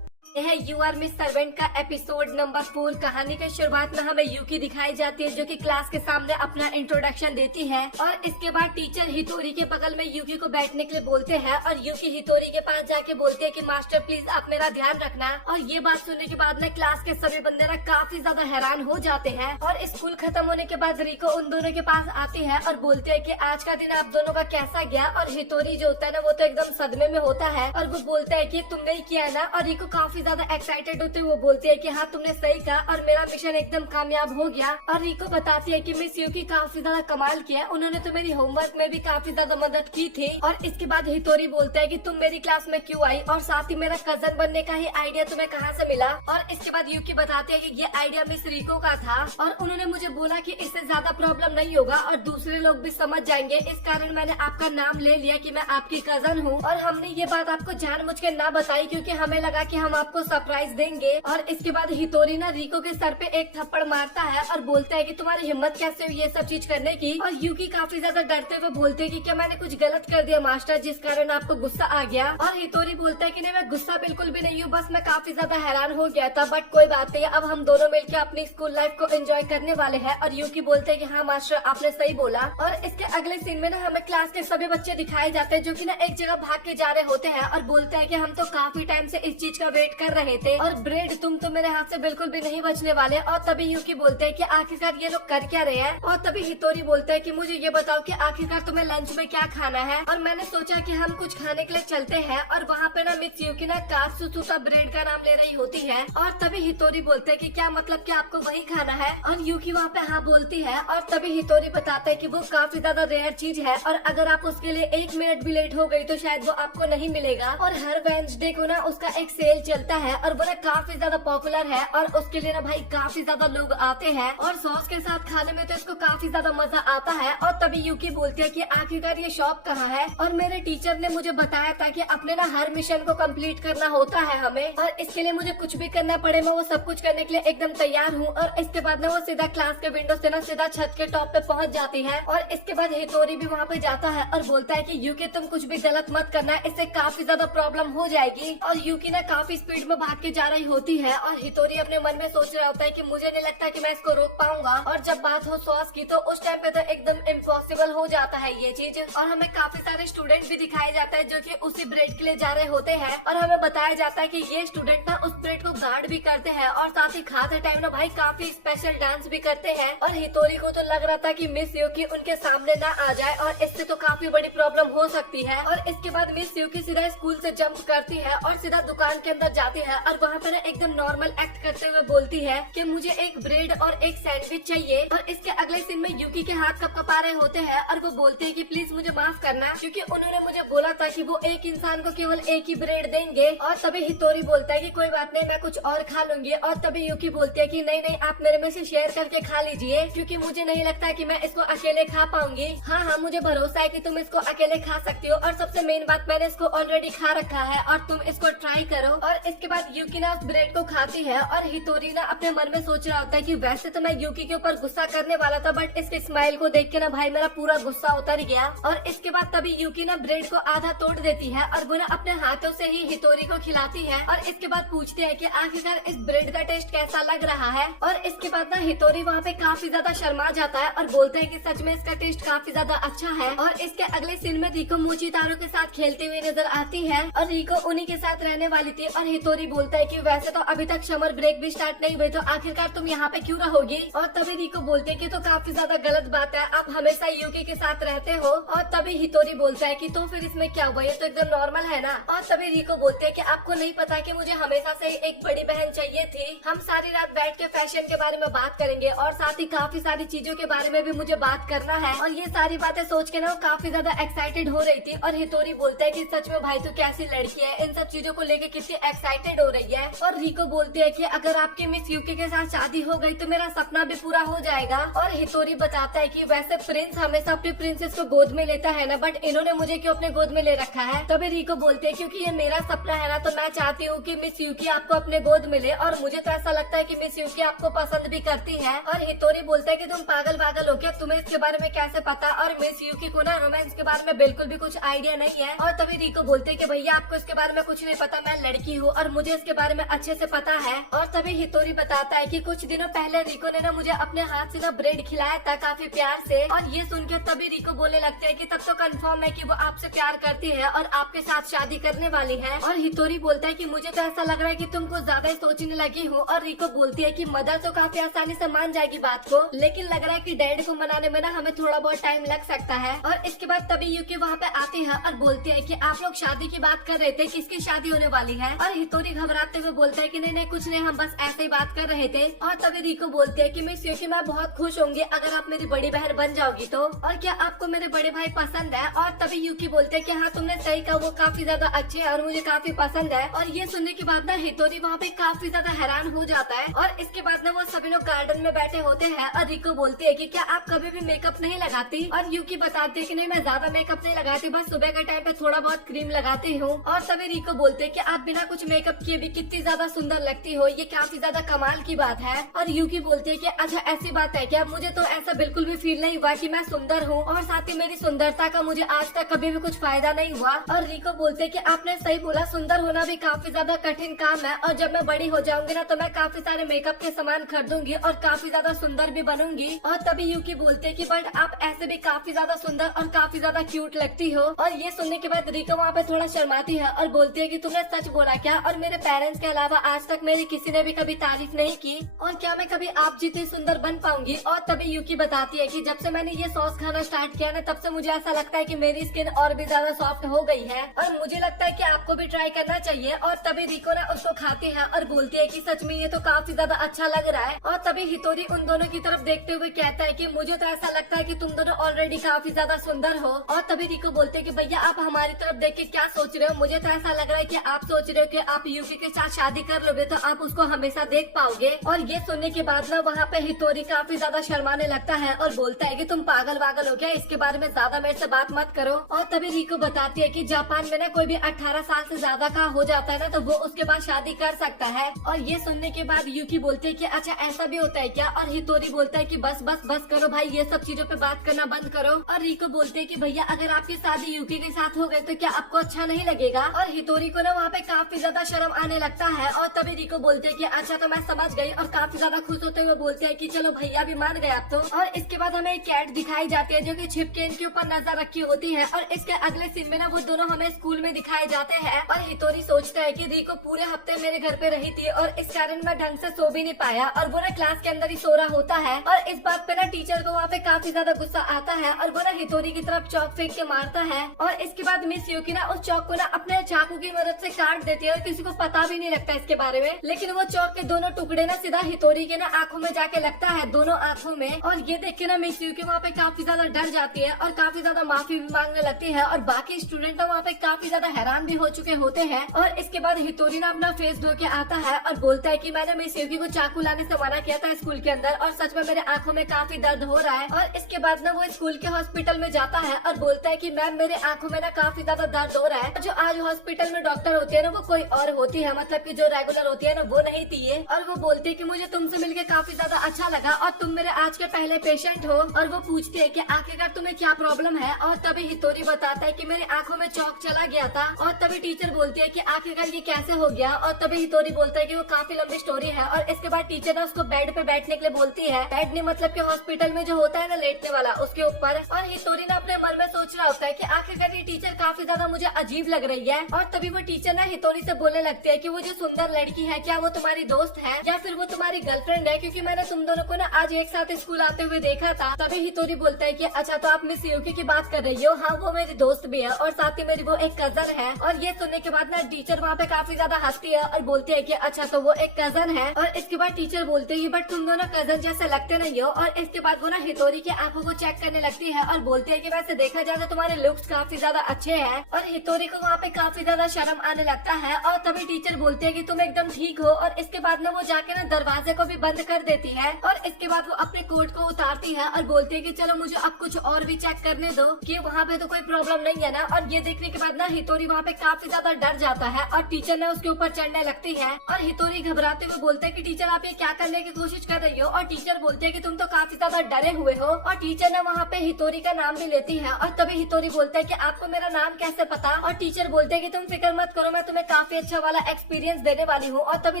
यह है यू आर मिस सर्वेंट का एपिसोड नंबर 4। कहानी के शुरुआत में हमें यूकी दिखाई जाती है जो कि क्लास के सामने अपना इंट्रोडक्शन देती है। और इसके बाद टीचर हितोरी के बगल में यूकी को बैठने के लिए बोलते हैं और यूकी हितोरी के पास जाके बोलते हैं कि मास्टर प्लीज आप मेरा ध्यान रखना। और ये बात सुनने के बाद में क्लास के सभी बंदे ना काफी ज्यादा हैरान हो जाते हैं। और स्कूल खत्म होने के बाद रिको उन दोनों के पास आती है और बोलते है कि आज का दिन आप दोनों का कैसा गया। और हितोरी जो होता है ना वो तो एकदम सदमे में होता है और वो बोलता है कि तुमने ही किया है ना। और रिको काफी काफी ज्यादा एक्साइटेड होते हुए बोलती है कि हाँ तुमने सही कहा और मेरा मिशन एकदम कामयाब हो गया। और रिको बताती है कि मिस यूकी काफी ज्यादा कमाल किया, उन्होंने तो मेरी होमवर्क में भी काफी ज्यादा मदद की थी। और इसके बाद हितोरी बोलता है कि तुम मेरी क्लास में क्यों आई और साथ ही मेरा कजन बनने का ही आइडिया तुम्हें कहाँ से मिला। और इसके बाद यूकी बताती है कि ये आइडिया मिस रिको का था और उन्होंने मुझे बोला कि इससे ज्यादा प्रॉब्लम नहीं होगा और दूसरे लोग भी समझ जाएंगे, इस कारण मैंने आपका नाम ले लिया कि मैं आपकी कजन हूँ। और हमने ये बात आपको जानबूझ के ना बताई क्योंकि हमें लगा कि हम आपको सरप्राइज देंगे। और इसके बाद हितोरी ना रिको के सर पे एक थप्पड़ मारता है और बोलता है कि तुम्हारी हिम्मत कैसे हुई ये सब चीज करने की। और यूकी काफी ज्यादा डरते हुए बोलते है कि क्या मैंने कुछ गलत कर दिया मास्टर जिस कारण आपको गुस्सा आ गया। और हितोरी बोलता है कि नहीं मैं गुस्सा बिल्कुल भी नहीं हूँ, बस मैं काफी ज्यादा हैरान हो गया था, बट कोई बात नहीं, अब हम दोनों मिलकर अपनी स्कूल लाइफ को एंजॉय करने वाले हैं। और यूकी बोलते हैं कि हाँ मास्टर आपने सही बोला। और इसके अगले सीन में ना हमें क्लास के सभी बच्चे दिखाए जाते हैं जो कि ना एक जगह भाग के जा रहे होते हैं और बोलते हैं कि हम तो काफी टाइम से इस चीज का वेट कर रहे थे और ब्रेड तुम तो मेरे हाथ से बिल्कुल भी नहीं बचने वाले। और तभी यूकी बोलते हैं कि आखिरकार ये लोग कर क्या रहे हैं। और तभी हितोरी बोलते हैं कि मुझे ये बताओ कि आखिरकार तुम्हें लंच में क्या खाना है। और मैंने सोचा कि हम कुछ खाने के लिए चलते हैं। और वहाँ पे ना मिस यूकी ना कात्सुसुका ब्रेड का नाम ले रही होती है। और तभी हितोरी बोलते हैं कि क्या मतलब कि आपको वही खाना है। और यूकी वहाँ पे हाँ बोलती है। और तभी हितोरी बताता है कि वो काफी ज्यादा रेयर चीज है और अगर आप उसके लिए 1 मिनट भी लेट हो गई तो शायद वो आपको नहीं मिलेगा। और हर वेडनेसडे को ना उसका एक सेल चलता है और वो ना काफी ज्यादा पॉपुलर है और उसके लिए ना भाई काफी ज्यादा लोग आते हैं और सॉस के साथ खाने में तो इसको काफी ज्यादा मजा आता है। और तभी यूकी बोलती है कि आखिरकार ये शॉप कहाँ है। और मेरे टीचर ने मुझे बताया था कि अपने ना हर मिशन को कंप्लीट करना होता है हमें और इसके लिए मुझे कुछ भी करना पड़े मैं वो सब कुछ करने के लिए एकदम तैयार हूँ। और इसके बाद ना वो सीधा क्लास के विंडो से ना सीधा छत के टॉप पे पहुँच जाती है। और इसके बाद हितोरी भी वहाँ पे जाता है और बोलता है कि यूकी तुम कुछ भी गलत मत करना, इससे काफी ज्यादा प्रॉब्लम हो जाएगी। और यूकी ना काफी स्पीड में भाग के जा रही होती है और हितोरी अपने मन में सोच रहा होता है कि मुझे नहीं लगता कि मैं इसको रोक पाऊंगा। और जब बात हो सॉस की तो उस टाइम पे तो एकदम इम्पॉसिबल हो जाता है ये चीज। और हमें काफी सारे स्टूडेंट भी दिखाए जाता है जो कि उसी ब्रेड के लिए जा रहे होते हैं और हमें बताया जाता है कि ये स्टूडेंट ना उस ब्रेड को गार्ड भी करते हैं और साथ ही खाते टाइम ना भाई काफी स्पेशल डांस भी करते हैं। और हितोरी को तो लग रहा था कि मिस यूकी उनके सामने ना आ जाए और इससे तो काफी बड़ी प्रॉब्लम हो सकती है। और इसके बाद मिस यूकी सीधा स्कूल से जंप करती है और सीधा दुकान के अंदर जाती है और वहाँ पे ना एकदम नॉर्मल एक्ट करते हुए बोलती है कि मुझे एक ब्रेड और एक सैंडविच चाहिए। और इसके अगले सीन में यूकी के हाथ कपा रहे होते हैं और वो बोलते हैं कि प्लीज मुझे माफ करना क्योंकि उन्होंने मुझे बोला था कि वो एक इंसान को केवल एक ही ब्रेड देंगे। और तभी हितोरी बोलता है कि कोई बात नहीं मैं कुछ और खा लूंगी। और तभी यूकी बोलती है कि नहीं नहीं आप मेरे में से शेयर करके खा लीजिए क्योंकि मुझे नहीं लगता कि मैं इसको अकेले खा पाऊंगी। हाँ मुझे भरोसा है कि तुम इसको अकेले खा सकती हो और सबसे मेन बात मैंने इसको ऑलरेडी खा रखा है और तुम इसको ट्राई करो। और इसके बाद यूकी ना उस ब्रेड को खाती है और हितोरी ना अपने मन में सोच रहा होता है कि वैसे तो मैं यूकी के ऊपर गुस्सा करने वाला था बट इसके स्माइल को देख के ना भाई मेरा पूरा गुस्सा उतर गया। और इसके बाद तभी यूकी ना ब्रेड को आधा तोड़ देती है और वो ना अपने हाथों से ही हितोरी को खिलाती है। और इसके बाद पूछते हैं कि आखिरकार इस ब्रेड का टेस्ट कैसा लग रहा है। और इसके बाद ना हितोरी वहाँ पे काफी ज्यादा शर्मा जाता है और बोलते हैं कि सच में इसका टेस्ट काफी ज्यादा अच्छा है। और इसके अगले सीन में रिको मोचितारो के साथ खेलते हुए नजर आती है और रिको उन्हीं के साथ रहने वाली थी। और हितोरी बोलता है कि वैसे तो अभी तक समर ब्रेक भी स्टार्ट नहीं हुए तो आखिरकार तुम यहाँ पे क्यों रहोगी। और तभी रिको बोलते है कि तो काफी ज्यादा गलत बात है, आप हमेशा यूकी के साथ रहते हो। और तभी हितोरी बोलता है कि तो फिर इसमें क्या हुआ, ये तो एकदम नॉर्मल है ना। और तभी रिको बोलते है कि आपको नहीं पता कि मुझे हमेशा से एक बड़ी बहन चाहिए थी, हम सारी रात बैठ के फैशन के बारे में बात करेंगे और साथ ही काफी सारी चीजों के बारे में भी मुझे बात करना है। और ये सारी बातें सोच के ना काफी ज्यादा एक्साइटेड हो रही थी। और हितोरी बोलता है कि सच में भाई तो कैसी लड़की है, इन सब चीजों को लेके कितनी एक्साइटेड हो रही है। और रिको बोलती है कि अगर आपकी मिस यूकी के साथ शादी हो गई तो मेरा सपना भी पूरा हो जाएगा। और हितोरी बताता है कि वैसे प्रिंस हमेशा अपनी प्रिंसेस को गोद में लेता है ना, बट इन्होंने मुझे क्यों अपने गोद में ले रखा है। तभी रिको बोलते है क्योंकि ये मेरा सपना है ना, तो मैं चाहती हूँ कि मिस यूकी आपको अपने गोद में ले। और मुझे तो ऐसा लगता है कि मिस यूकी आपको पसंद भी करती है। और हितोरी बोलता है कि तुम पागल पागल हो क्या, तुम्हें इसके बारे में कैसे पता। और मिस यूकी को ना रोमांस के बारे में बिल्कुल भी कुछ आइडिया नहीं है। और तभी रिको बोलते है कि भैया आपको इसके बारे में कुछ नहीं पता, मैं लड़की हूँ और मुझे इसके बारे में अच्छे से पता है। और तभी हितोरी बताता है कि कुछ दिनों पहले रिको ने ना मुझे अपने हाथ से ना ब्रेड खिलाया था काफी प्यार से। और ये सुन के तभी रिको बोलने लगते हैं कि तब तो कंफर्म है कि वो आपसे प्यार करती है और आपके साथ शादी करने वाली है। और हितोरी बोलता है कि मुझे तो ऐसा लग रहा है कि तुम कुछ ज्यादा ही सोचने लगी हो। और रिको बोलती है कि मदर तो काफी आसानी से मान जाएगी बात को, लेकिन लग रहा है कि डैड को मनाने में ना हमें थोड़ा बहुत टाइम लग सकता है। और इसके बाद तभी यूकी वहाँ पे आती है और बोलती है कि आप लोग शादी की बात कर रहे थे, किसकी शादी होने वाली है। और हितोरी घबराते हुए बोलता है कि नहीं नहीं कुछ नहीं, हम बस ऐसे ही बात कर रहे थे। और तभी रिको बोलते है कि मिस यूकी मैं बहुत खुश होंगी अगर आप मेरी बड़ी बहन बन जाओगी तो, और क्या आपको मेरे बड़े भाई पसंद है? और तभी यूकी बोलते है कि हाँ तुमने सही कहा, वो काफी ज्यादा अच्छे है और मुझे काफी पसंद है। और ये सुनने के बाद ना हितोरी वहाँ पे काफी ज्यादा हैरान हो जाता है। और इसके बाद ना वो सभी लोग गार्डन में बैठे होते हैं और रिको बोलती है कि क्या आप कभी भी मेकअप नहीं लगाती? और यूकी बताती है कि नहीं मैं ज्यादा मेकअप नहीं लगाती, बस सुबह के टाइम पे थोड़ा बहुत क्रीम लगाती हूँ। और तभी रिको बोलते है कि आप बिना कुछ मेकअप किए भी कितनी ज्यादा सुंदर लगती हो, ये काफी ज्यादा कमाल की बात है। और यूकी बोलती है कि अच्छा ऐसी बात है क्या? मुझे तो ऐसा बिल्कुल भी फील नहीं हुआ कि मैं सुंदर हूँ, और साथ ही मेरी सुंदरता का मुझे आज तक कभी भी कुछ फायदा नहीं हुआ। और रिको बोलते है कि आपने सही बोला, सुंदर होना भी काफी ज्यादा कठिन काम है, और जब मैं बड़ी हो जाऊंगी ना तो मैं काफी सारे मेकअप के सामान खरीदूंगी और काफी ज्यादा सुंदर भी बनूंगी। और तभी यूकी बोलते है कि बट आप ऐसे भी काफी ज्यादा सुंदर और काफी ज्यादा क्यूट लगती हो। और ये सुनने के बाद रिको वहाँ पे थोड़ा शर्माती है और बोलती है कि तुमने सच बोला क्या? और मेरे पेरेंट्स के अलावा आज तक मेरी किसी ने भी कभी तारीफ नहीं की, और क्या मैं कभी आप जितनी सुंदर बन पाऊंगी? और तभी यूकी बताती है कि जब से मैंने ये सॉस खाना स्टार्ट किया ना तब से मुझे ऐसा लगता है कि मेरी स्किन और भी ज्यादा सॉफ्ट हो गई है, और मुझे लगता है कि आपको भी ट्राई करना चाहिए। और तभी रिको ना उसको खाती है और बोलती है कि सच में ये तो काफी ज्यादा अच्छा लग रहा है। और तभी हितोरी उन दोनों की तरफ देखते हुए कहता है कि मुझे तो ऐसा लगता है कि तुम दोनों ऑलरेडी काफी ज्यादा सुंदर हो। और तभी रिको बोलते है कि भैया आप हमारी तरफ देख के क्या सोच रहे हो? मुझे तो ऐसा लग रहा है कि आप सोच रहे हो कि आप यूकी के साथ शादी कर लोगे तो आप उसको हमेशा देख पाओगे। और ये सुनने के बाद ना वहाँ पे हितोरी काफी ज्यादा शर्माने लगता है और बोलता है कि तुम पागल वागल हो क्या? इसके बारे में ज्यादा मेरे से बात मत करो। और तभी रिको बताती है कि जापान में ना कोई भी 18 साल से ज्यादा का हो जाता है ना तो वो उसके बाद शादी कर सकता है। और ये सुनने के बाद यूकी बोलती है कि अच्छा ऐसा भी होता है क्या? और हितोरी बोलता है कि बस बस बस करो भाई, ये सब चीजों पे बात करना बंद करो। और रिको बोलते है कि भैया अगर आपकी शादी यूकी के साथ हो गई तो क्या आपको अच्छा नहीं लगेगा? और हितोरी को ना वहाँ पे काफी ज्यादा शर्म आने लगता है। और तभी रिको बोलते है कि अच्छा तो मैं समझ गई, और काफी ज्यादा खुश होते हुए बोलते है कि चलो भैया भी मान गए आप तो। और इसके बाद हमें एक कैट दिखाई जाती है जो कि छिप के इनके ऊपर नजर रखी होती है। और इसके अगले सीन में ना वो दोनों हमें स्कूल में दिखाए जाते हैं। और हितोरी सोचता है कि रिको पूरे हफ्ते मेरे घर पे रही थी और इस कारण मैं ढंग से सो भी नहीं पाया, और वो ना क्लास के अंदर ही सो रहा होता है। और इस बात पे ना टीचर को वहाँ पे काफी ज्यादा गुस्सा आता है और वो ना हितोरी की तरफ चौक फेंक के मारता है। और इसके बाद मिस यूकी ना उस चौक को ना अपने चाकू की मदद से काट देती है और किसी को पता भी नहीं लगता इसके बारे में। लेकिन वो चौक के दोनों टुकड़े ना सीधा हितोरी के ना आंखों में जाके लगता है, दोनों आंखों में। और ये देख के ना मिस यूकी वहाँ पे काफी ज्यादा डर जाती है और काफी ज्यादा माफी भी मांगने लगती है। और बाकी स्टूडेंट वहाँ पे काफी ज्यादा हैरान भी हो चुके होते हैं। और इसके बाद हितोरी ना अपना फेस धो के आता है और बोलता है कि मैंने मिस यूकी को चाकू लाने से मना किया था स्कूल के अंदर, और सच में मेरे आंखों में काफी दर्द हो रहा है। और इसके बाद ना वो स्कूल के हॉस्पिटल में जाता है और बोलता है कि मैम मेरे आंखों में ना काफी ज्यादा दर्द हो रहा है। जो आज हॉस्पिटल में डॉक्टर होती है ना वो कोई और होती है, मतलब कि जो रेगुलर होती है ना वो नहीं थी ये। और वो बोलती है कि मुझे तुमसे मिलके काफी ज्यादा अच्छा लगा और तुम मेरे आज के पहले पेशेंट हो। और वो पूछती है कि आखिरकार तुम्हें क्या प्रॉब्लम है? और तभी हितोरी बताता है कि मेरी आंखों में चौक चला गया था। और तभी टीचर बोलती है कि आखिरकार ये कैसे हो गया? और तभी हितोरी बोलता है कि वो काफी लंबी स्टोरी है। और इसके बाद टीचर ना उसको बेड पे बैठने के लिए बोलती है, बेड नहीं मतलब कि हॉस्पिटल में जो होता है ना लेटने वाला, उसके ऊपर। और हितोरी ना अपने मन में सोच रहा होता है कि आखिरकार ये टीचर काफी ज्यादा मुझे अजीब लग रही है। और तभी वो टीचर ना हितोरी से बोलने लगती है कि वो जो सुंदर लड़की है क्या वो तुम्हारी दोस्त है या फिर वो तुम्हारी गर्लफ्रेंड है, क्योंकि मैंने तुम दोनों को ना आज एक साथ स्कूल आते हुए देखा था। तभी हितोरी बोलता है कि अच्छा तो आप मिस यूकी की बात कर रही हो? हाँ वो मेरी दोस्त भी है और साथ ही मेरी वो एक कजन है। और ये सुनने के बाद ना टीचर वहाँ पे काफी ज्यादा हंसती है और बोलती है कि अच्छा तो वो एक कजन है। और इसके बाद टीचर बोलते है बट तुम दोनों कजन जैसे लगते नहीं हो। और इसके बाद वो ना हितोरी की आंखों को चेक करने लगती है और बोलती है कि वैसे देखा जाए तो तुम्हारे लुक्स काफी ज्यादा अच्छे हैं। और हितोरी को वहाँ पे काफी ज्यादा शर्म आने लगता है। और तभी टीचर बोलती है कि तुम एकदम ठीक हो। और इसके बाद ना वो जाके ना दरवाजे को भी बंद कर देती है। और इसके बाद वो अपने कोट को उतारती है और बोलती है कि चलो मुझे अब कुछ और भी चेक करने दो कि वहाँ पे तो कोई प्रॉब्लम नहीं है ना। और ये देखने के बाद ना हितोरी वहाँ पे काफी ज्यादा डर जाता है और टीचर ने उसके ऊपर चढ़ने लगती है। और हितोरी घबराते हुए बोलते है कि टीचर आप ये क्या करने की कोशिश कर रही हो? और टीचर बोलते है कि तुम तो काफी ज्यादा डरे हुए हो। और टीचर ने वहाँ पे हितोरी का नाम भी लेती है। और तभी हितोरी बोलता है कि आपको मेरा नाम कैसे पता? और टीचर बोलते है कि तुम फिक्र मत करो, मैं तुम्हें काफी अच्छा वाला एक्सपीरियंस देने वाली हूँ। और तभी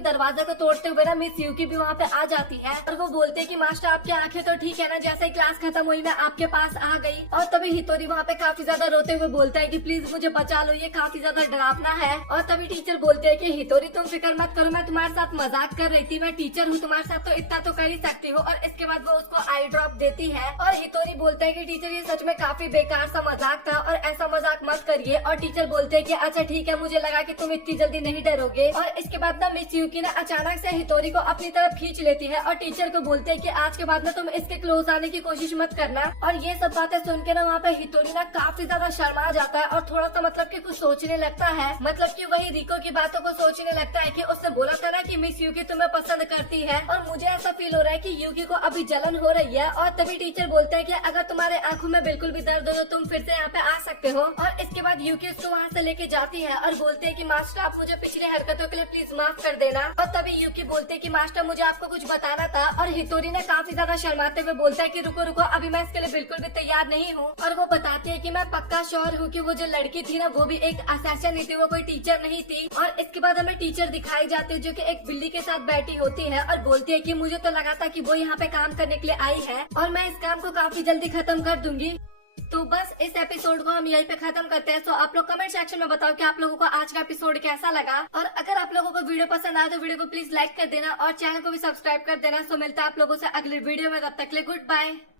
दरवाजा को तोड़ते हुए ना मिस यूकी भी वहाँ पे आ जाती है और वो बोलते है कि मास्टर आपकी आंखें तो ठीक है ना? जैसे ही क्लास खत्म हुई मैं आपके पास आ गई। और तभी हितोरी वहाँ पे काफी ज्यादा रोते हुए बोलता है कि प्लीज मुझे बचा लो, ये काफी ज्यादा डरावना है। और तभी टीचर बोलते है कि हितोरी तुम फिक्र मत करो, मैं तुम्हारे साथ मजाक कर रही थी, मैं टीचर हूँ तुम्हारे साथ तो इतना तो कर ही सकती हूँ। और इसके बाद वो उसको आई ड्रॉप देती है। और हितोरी बोलता है कि टीचर ये सच में काफी बेकार सा मजाक था और ऐसा मजाक मत करिए। और टीचर बोलते है कि अच्छा ठीक है, मुझे लगा कि तुम इतनी जल्दी भी नहीं डरोगे। और इसके बाद ना मिस यूकी ना अचानक से हितोरी को अपनी तरफ खींच लेती है और टीचर को बोलते हैं कि आज के बाद ना तुम इसके क्लोज आने की कोशिश मत करना। और ये सब बातें सुन के ना वहाँ पे हितोरी ना काफी ज्यादा शर्मा जाता है और थोड़ा सा मतलब कि कुछ सोचने लगता है, मतलब कि वही रिको की बातों को सोचने लगता है कि उसने बोला था ना कि मिस यूकी तुम्हें पसंद करती है, और मुझे ऐसा फील हो रहा है कि यूकी को अभी जलन हो रही है। और तभी टीचर बोलता है कि अगर तुम्हारे आंखों में बिल्कुल भी दर्द हो तो तुम फिर से यहाँ पे आ सकते हो। और इसके बाद यूकी उसको वहाँ से लेके जाती है और बोलते है कि मास्टर आप मुझे पिछले हरकतों के लिए प्लीज माफ कर देना। और तभी यूकी बोलते है कि मास्टर मुझे आपको कुछ बताना था। और हितोरी ने काफी ज्यादा शर्माते हुए बोलता है कि रुको रुको, अभी मैं इसके लिए बिल्कुल भी तैयार नहीं हूँ। और वो बताती है कि मैं पक्का श्योर हूँ कि वो जो लड़की थी ना वो भी एक असैसिन ही थी, वो कोई टीचर नहीं थी। और इसके बाद हमें टीचर दिखाई जाती है जो कि एक बिल्ली के साथ बैठी होती है और बोलती है कि मुझे तो लगा था कि वो यहाँ पे काम करने के लिए आई है और मैं इस काम को काफी जल्दी खत्म कर दूंगी। तो बस इस एपिसोड को हम यहीं पे खत्म करते हैं। तो आप लोग कमेंट सेक्शन में बताओ कि आप लोगों को आज का एपिसोड कैसा लगा। और अगर आप लोगों को वीडियो पसंद आए तो वीडियो को प्लीज लाइक कर देना और चैनल को भी सब्सक्राइब कर देना। सो मिलता है आप लोगों से अगली वीडियो में, तब तक के लिए गुड बाय।